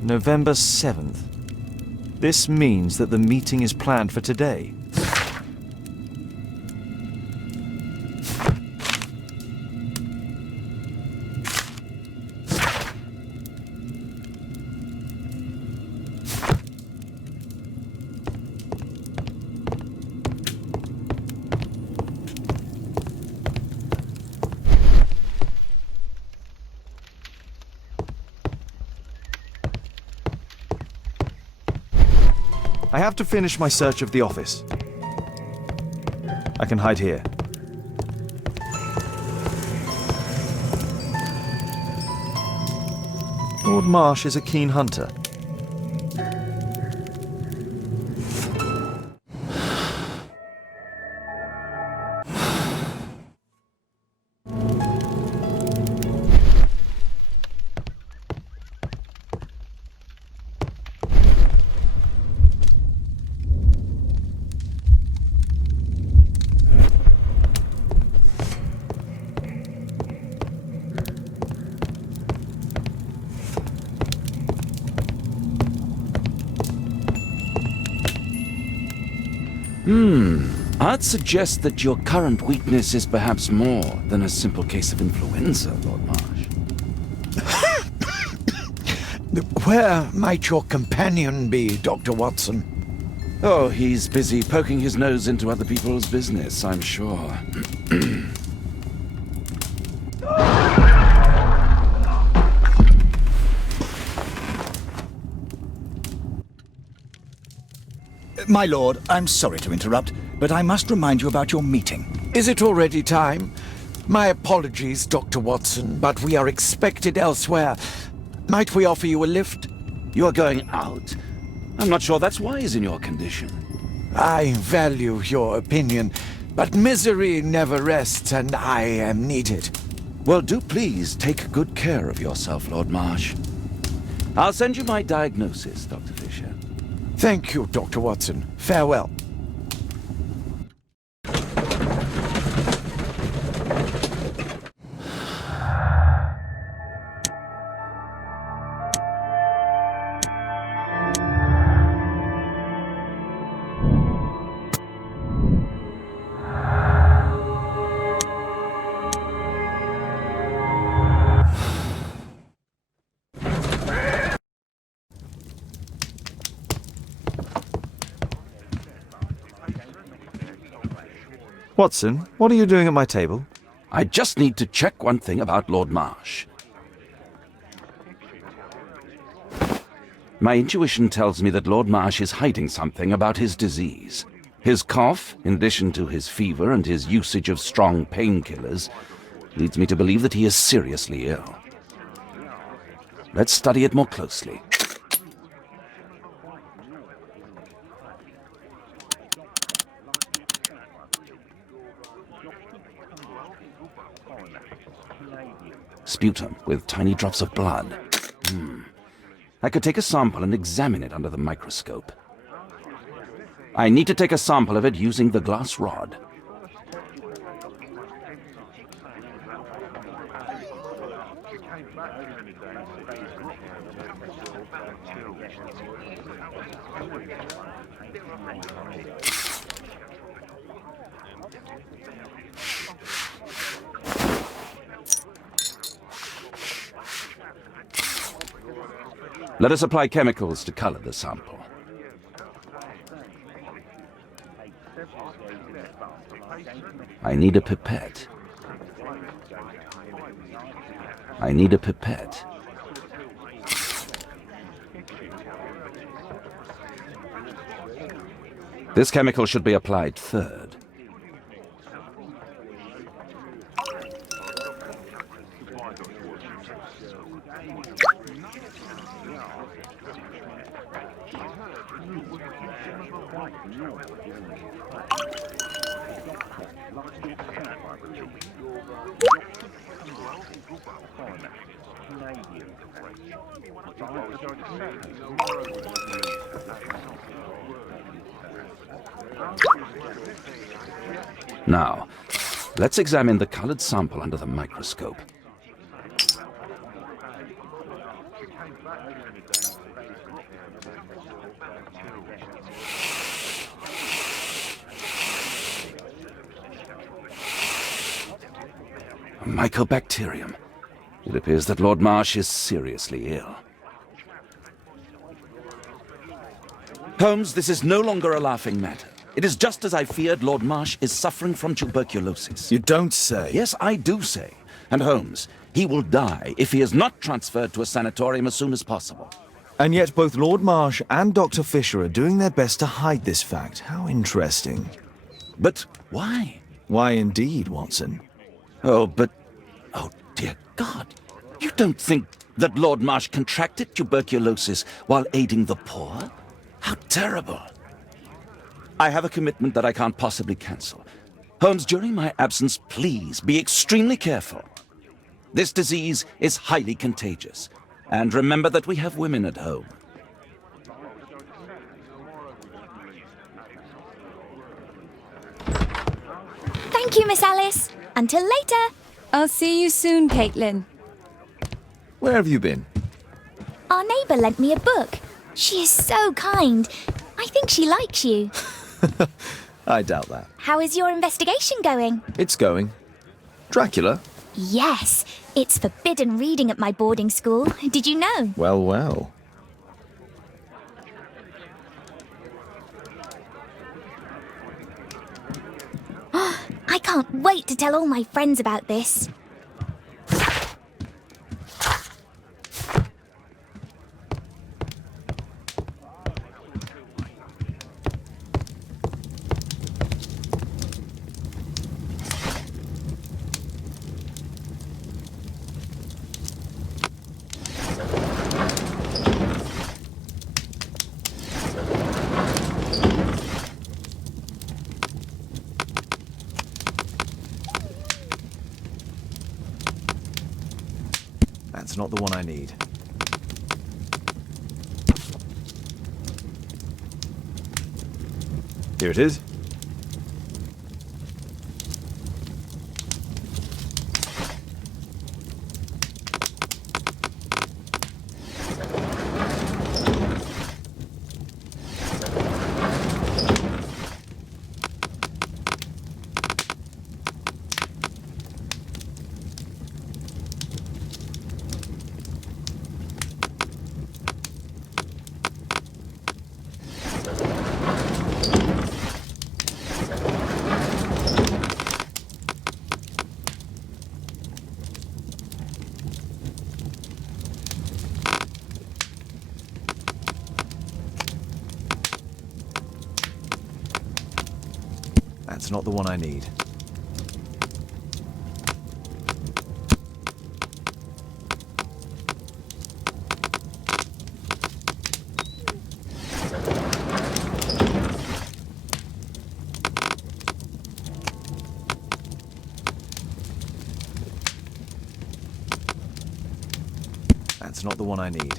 November 7th. This means that the meeting is planned for today. I have to finish my search of the office. I can hide here. Lord Marsh is a keen hunter. I'd suggest that your current weakness is perhaps more than a simple case of influenza, Lord Marsh. Where might your companion be, Dr. Watson? Oh, he's busy poking his nose into other people's business, I'm sure. My lord, I'm sorry to interrupt, but I must remind you about your meeting. Is it already time? My apologies, Dr. Watson, but we are expected elsewhere. Might we offer you a lift? You are going out? I'm not sure that's wise in your condition. I value your opinion, but misery never rests, and I am needed. Well, do please take good care of yourself, Lord Marsh. I'll send you my diagnosis, Dr. Fisher. Thank you, Dr. Watson. Farewell. Watson, what are you doing at my table? I just need to check one thing about Lord Marsh. My intuition tells me that Lord Marsh is hiding something about his disease. His cough, in addition to his fever and his usage of strong painkillers, leads me to believe that he is seriously ill. Let's study it more closely. Sputum with tiny drops of blood. I could take a sample and examine it under the microscope. I need to take a sample of it using the glass rod. Let us apply chemicals to color the sample. I need a pipette. I need a pipette. This chemical should be applied third. Now, let's examine the colored sample under the microscope. Mycobacterium. It appears that Lord Marsh is seriously ill. Holmes, this is no longer a laughing matter. It is just as I feared. Lord Marsh is suffering from tuberculosis. You don't say. Yes, I do say. And Holmes, he will die if he is not transferred to a sanatorium as soon as possible. And yet both Lord Marsh and Dr. Fisher are doing their best to hide this fact. How interesting. But why? Why indeed, Watson? Oh, dear God. You don't think that Lord Marsh contracted tuberculosis while aiding the poor? How terrible. I have a commitment that I can't possibly cancel. Holmes, during my absence, please be extremely careful. This disease is highly contagious. And remember that we have women at home. Thank you, Miss Alice. Until later. I'll see you soon, Caitlin. Where have you been? Our neighbour lent me a book. She is so kind. I think she likes you. I doubt that. How is your investigation going? It's going. Dracula? Yes, it's forbidden reading at my boarding school. Did you know? Well, well. I can't wait to tell all my friends about this. That's not the one I need. Here it is. That's not the one I need. That's not the one I need.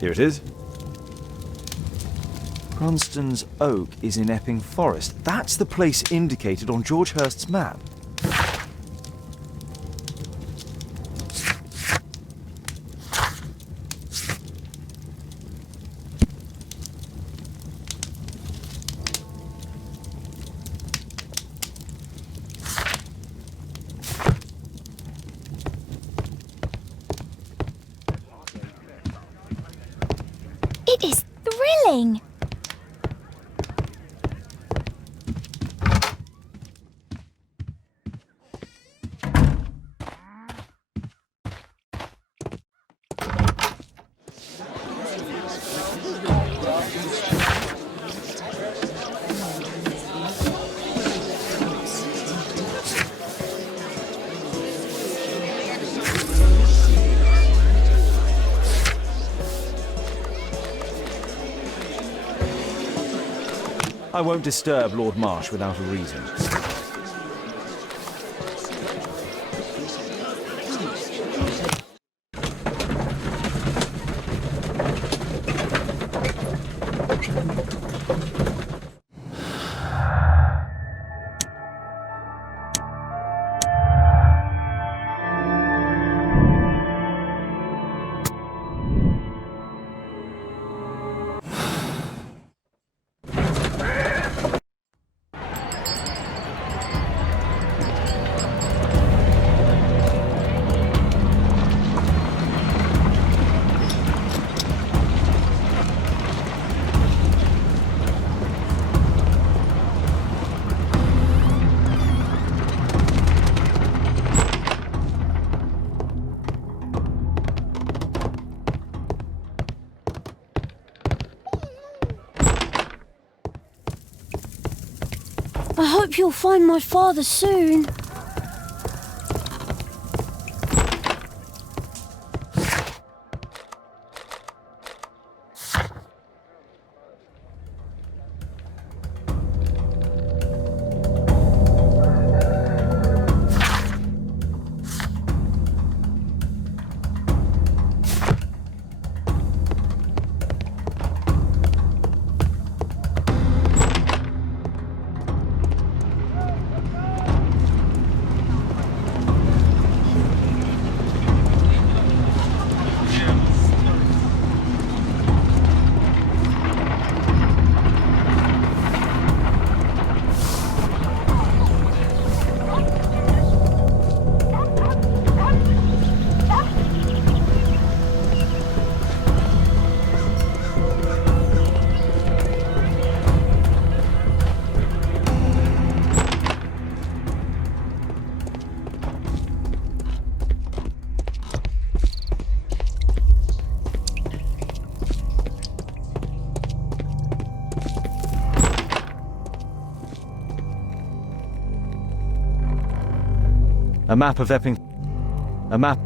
Here it is. Cranston's Oak is in Epping Forest. That's the place indicated on George Hurst's map. It is thrilling. I won't disturb Lord Marsh without a reason. I hope you'll find my father soon. A map of Epping... A map...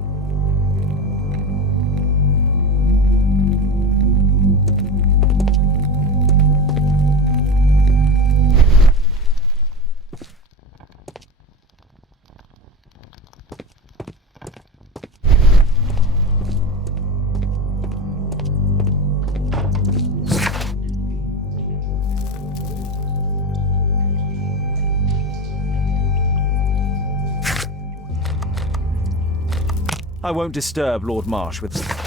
I won't disturb Lord Marsh with...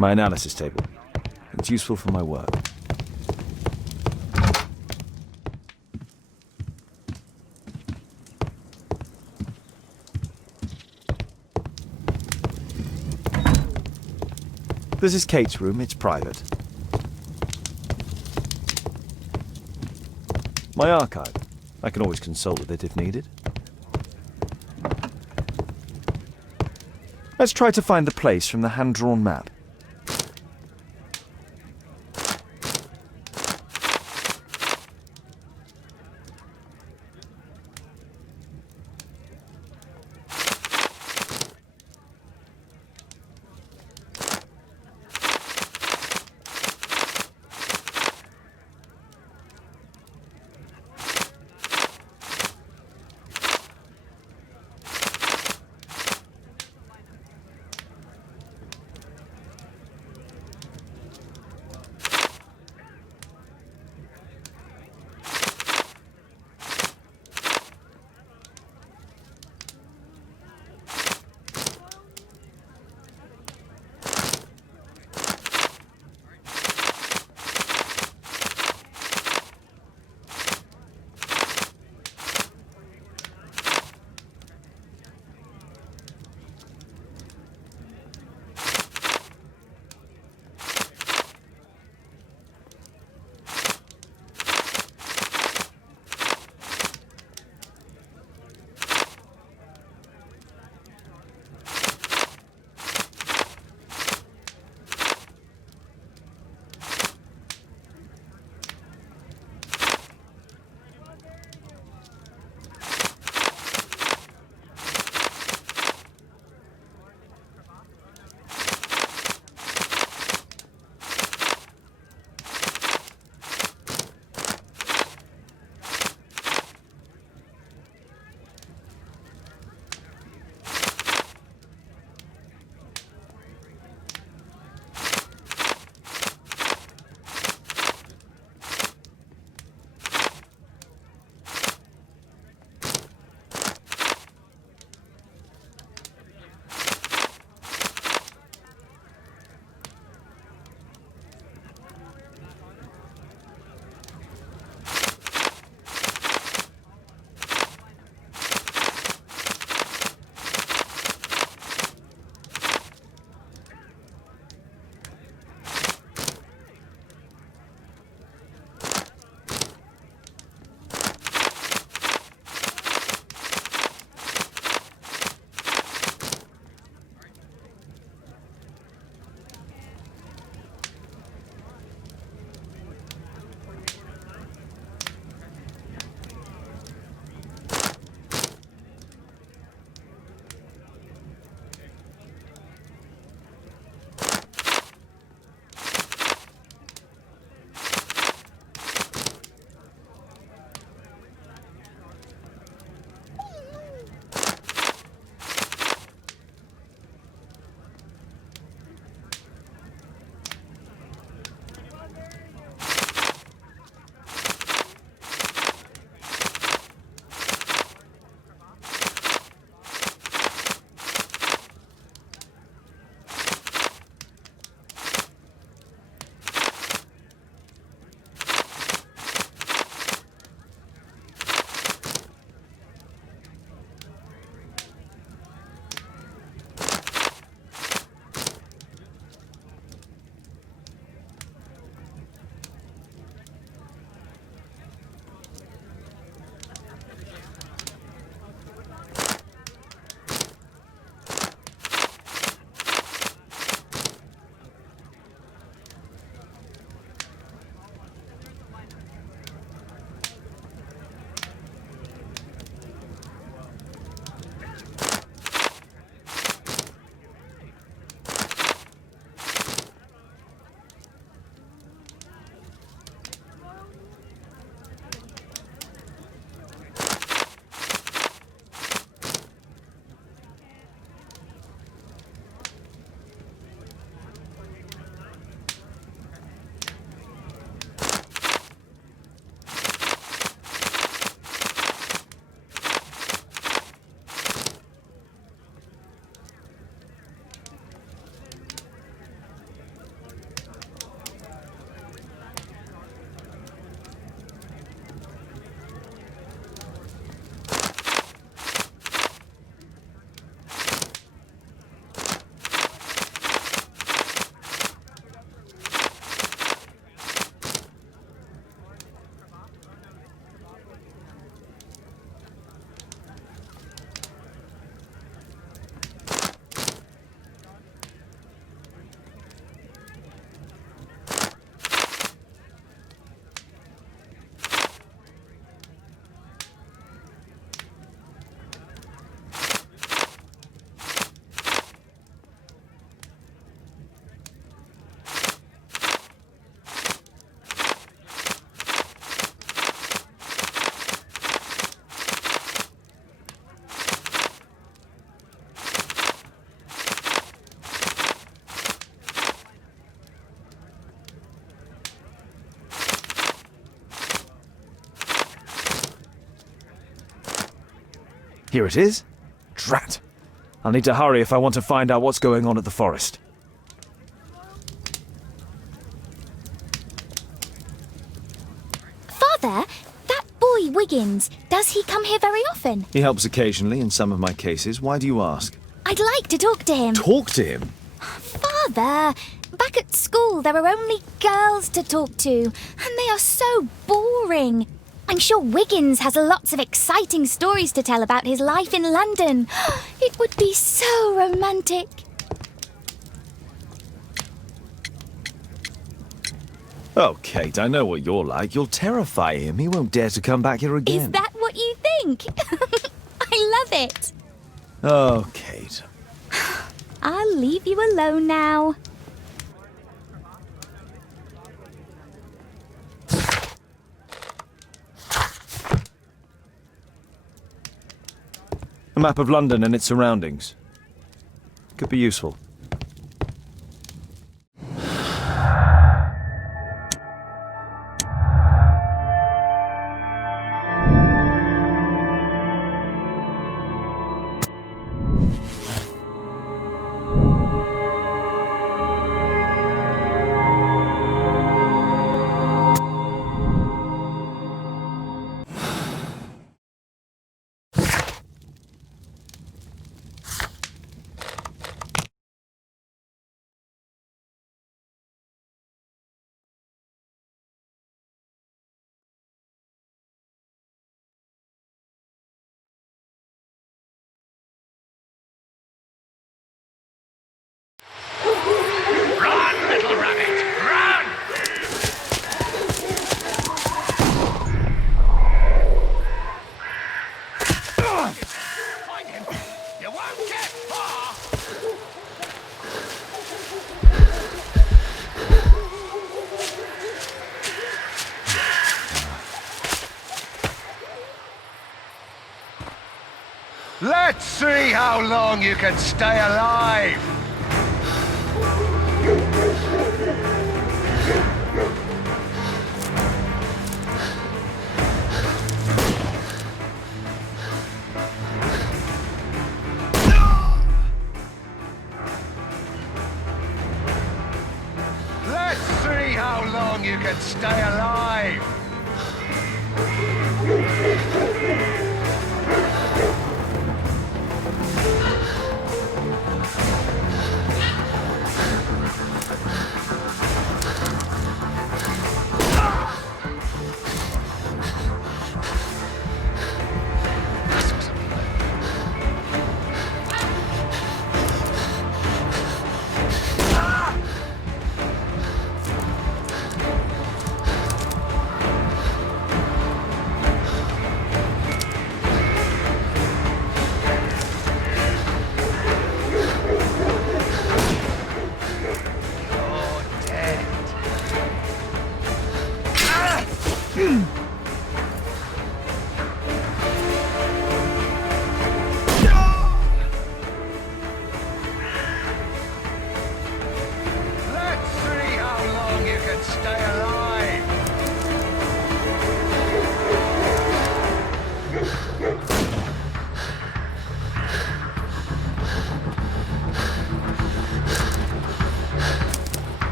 My analysis table. It's useful for my work. This is Kate's room. It's private. My archive. I can always consult with it if needed. Let's try to find the place from the hand-drawn map. Here it is. Drat. I'll need to hurry if I want to find out what's going on at the forest. Father, that boy Wiggins, does he come here very often? He helps occasionally in some of my cases. Why do you ask? I'd like to talk to him. Talk to him? Father, back at school there are only girls to talk to, and they are so boring. I'm sure Wiggins has lots of exciting stories to tell about his life in London. It would be so romantic. Oh, Kate, I know what you're like. You'll terrify him. He won't dare to come back here again. Is that what you think? I love it. Oh, Kate. I'll leave you alone now. A map of London and its surroundings. Could be useful. Let's see how long you can stay alive! Let's see how long you can stay alive!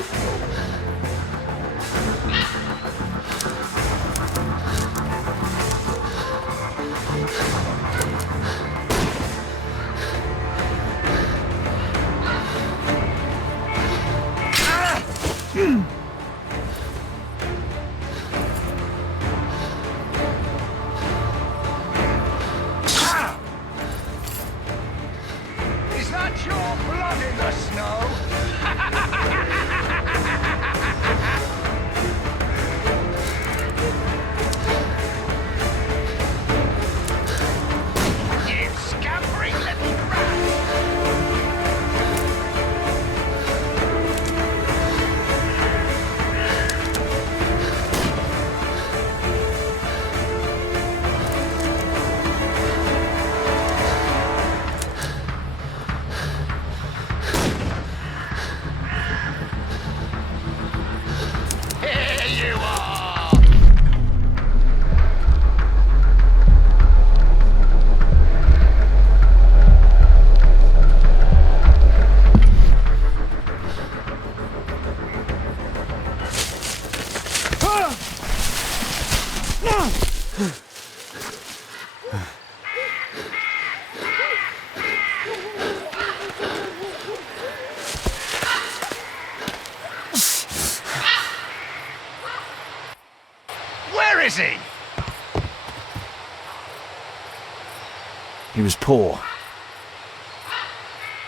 Is that your blood in the snow? You scampering little rat! Here you are! Where is he? He was poor.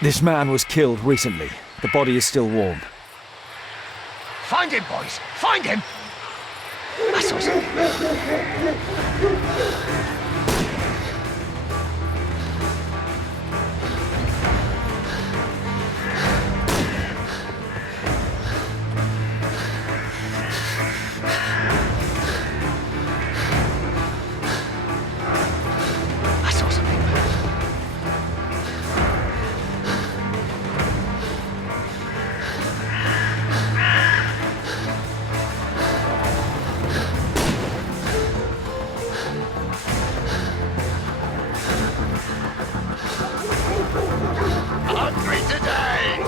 This man was killed recently. The body is still warm. Find him, boys! Find him! That's awesome. That's awesome. Hungry today!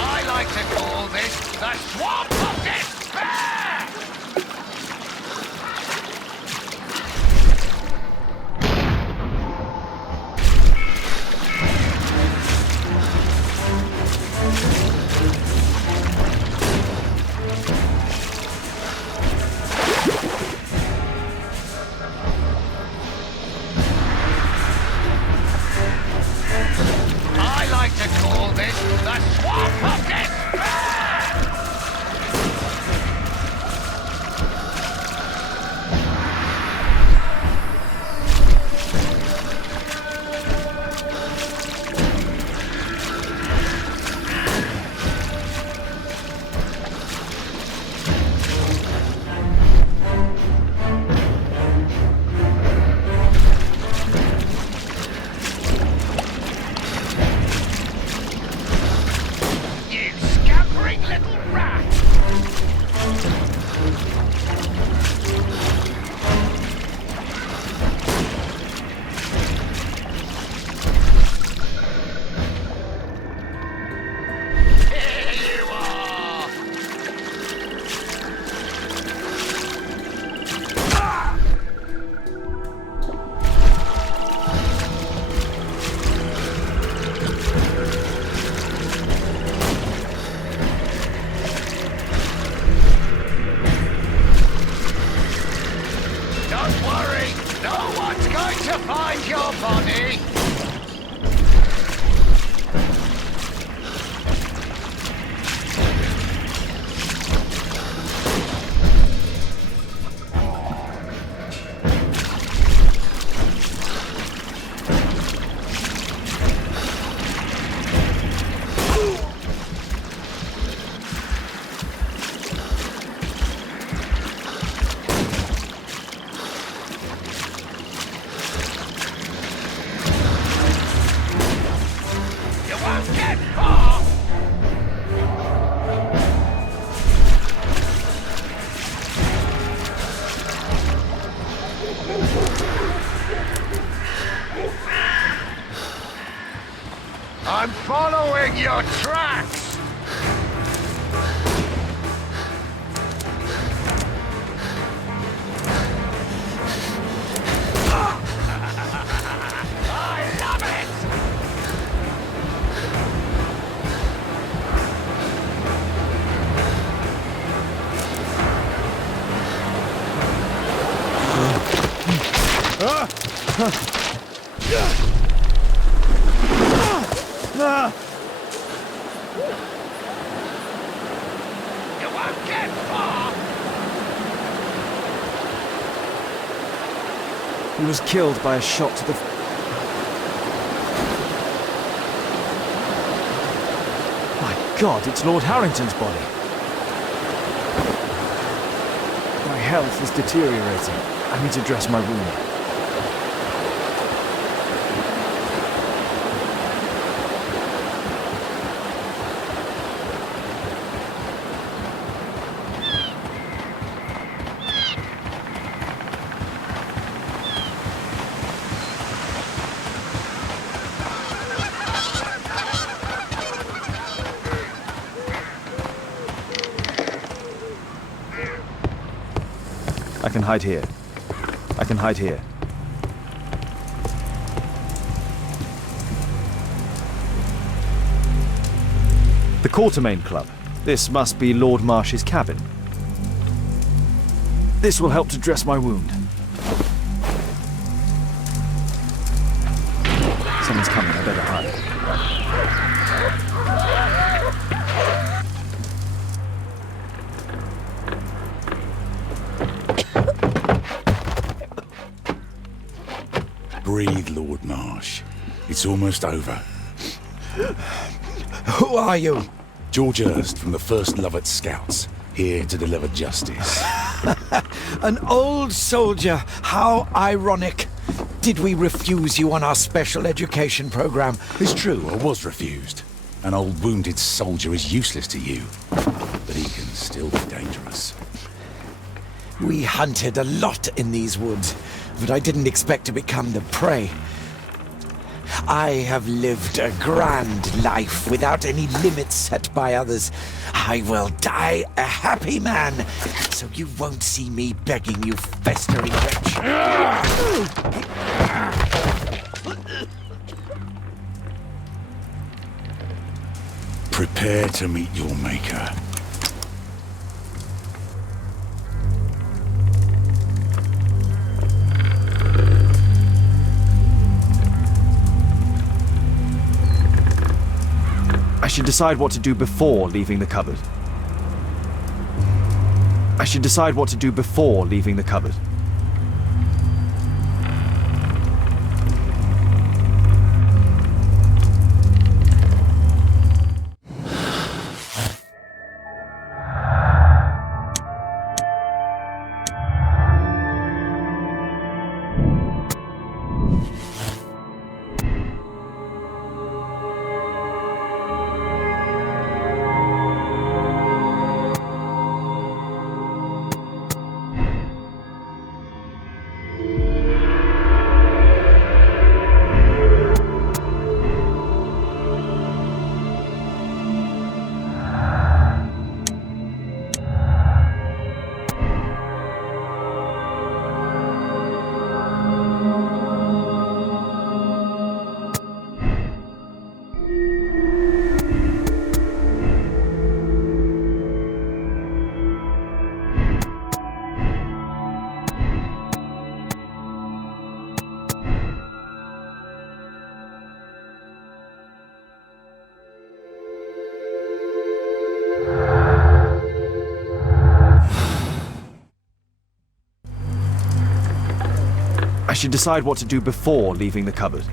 I like to call this the Swamp of Despair! I like to call this the Swamp of Despair! won't get far! I'm following your tracks! I love it! You won't get far! He was killed by a shot to the... My God, it's Lord Harrington's body. My health is deteriorating. I need to dress my wound. I can hide here. I can hide here. The Quartermain Club. This must be Lord Marsh's cabin. This will help to dress my wound. Someone's coming, I better hide. Breathe, Lord Marsh. It's almost over. Who are you? George Hurst from the 1st Lovett Scouts, here to deliver justice. An old soldier. How ironic. Did we refuse you on our special education program? It's true, I was refused. An old wounded soldier is useless to you, but he can still be dangerous. We hunted a lot in these woods, but I didn't expect to become the prey. I have lived a grand life without any limits set by others. I will die a happy man, so you won't see me begging you, festering wretch. Prepare to meet your maker. I should decide what to do before leaving the cupboard. I should decide what to do before leaving the cupboard. I should decide what to do before leaving the cupboard.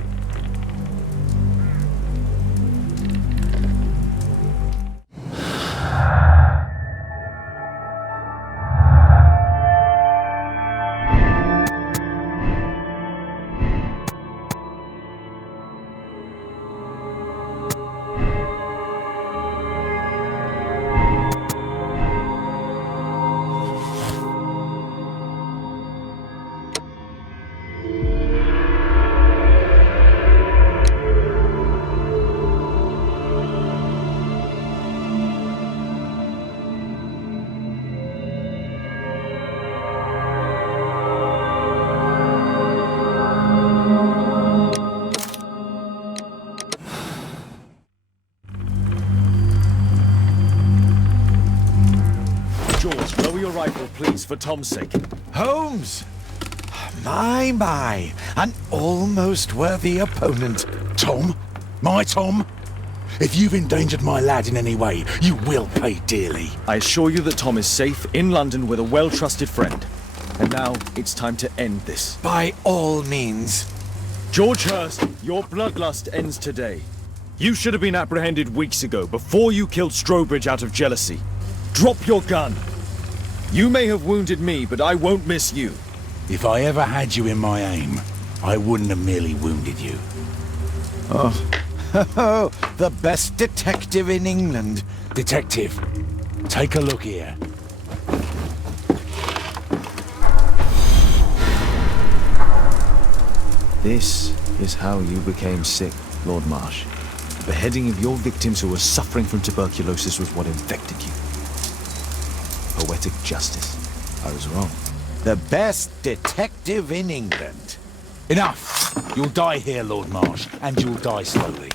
rifle, please, for Tom's sake. Holmes! My, an almost worthy opponent. Tom? My Tom? If you've endangered my lad in any way, you will pay dearly. I assure you that Tom is safe in London with a well-trusted friend. And now it's time to end this. By all means. George Hurst, your bloodlust ends today. You should have been apprehended weeks ago, before you killed Strobridge out of jealousy. Drop your gun. You may have wounded me, but I won't miss you. If I ever had you in my aim, I wouldn't have merely wounded you. Oh, the best detective in England. Detective, take a look here. This is how you became sick, Lord Marsh. The beheading of your victims who were suffering from tuberculosis was what infected you. Poetic justice. I was wrong. The best detective in England. Enough! You'll die here, Lord Marsh, and you'll die slowly.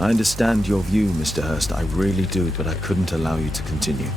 I understand your view, Mr. Hurst. I really do, but I couldn't allow you to continue.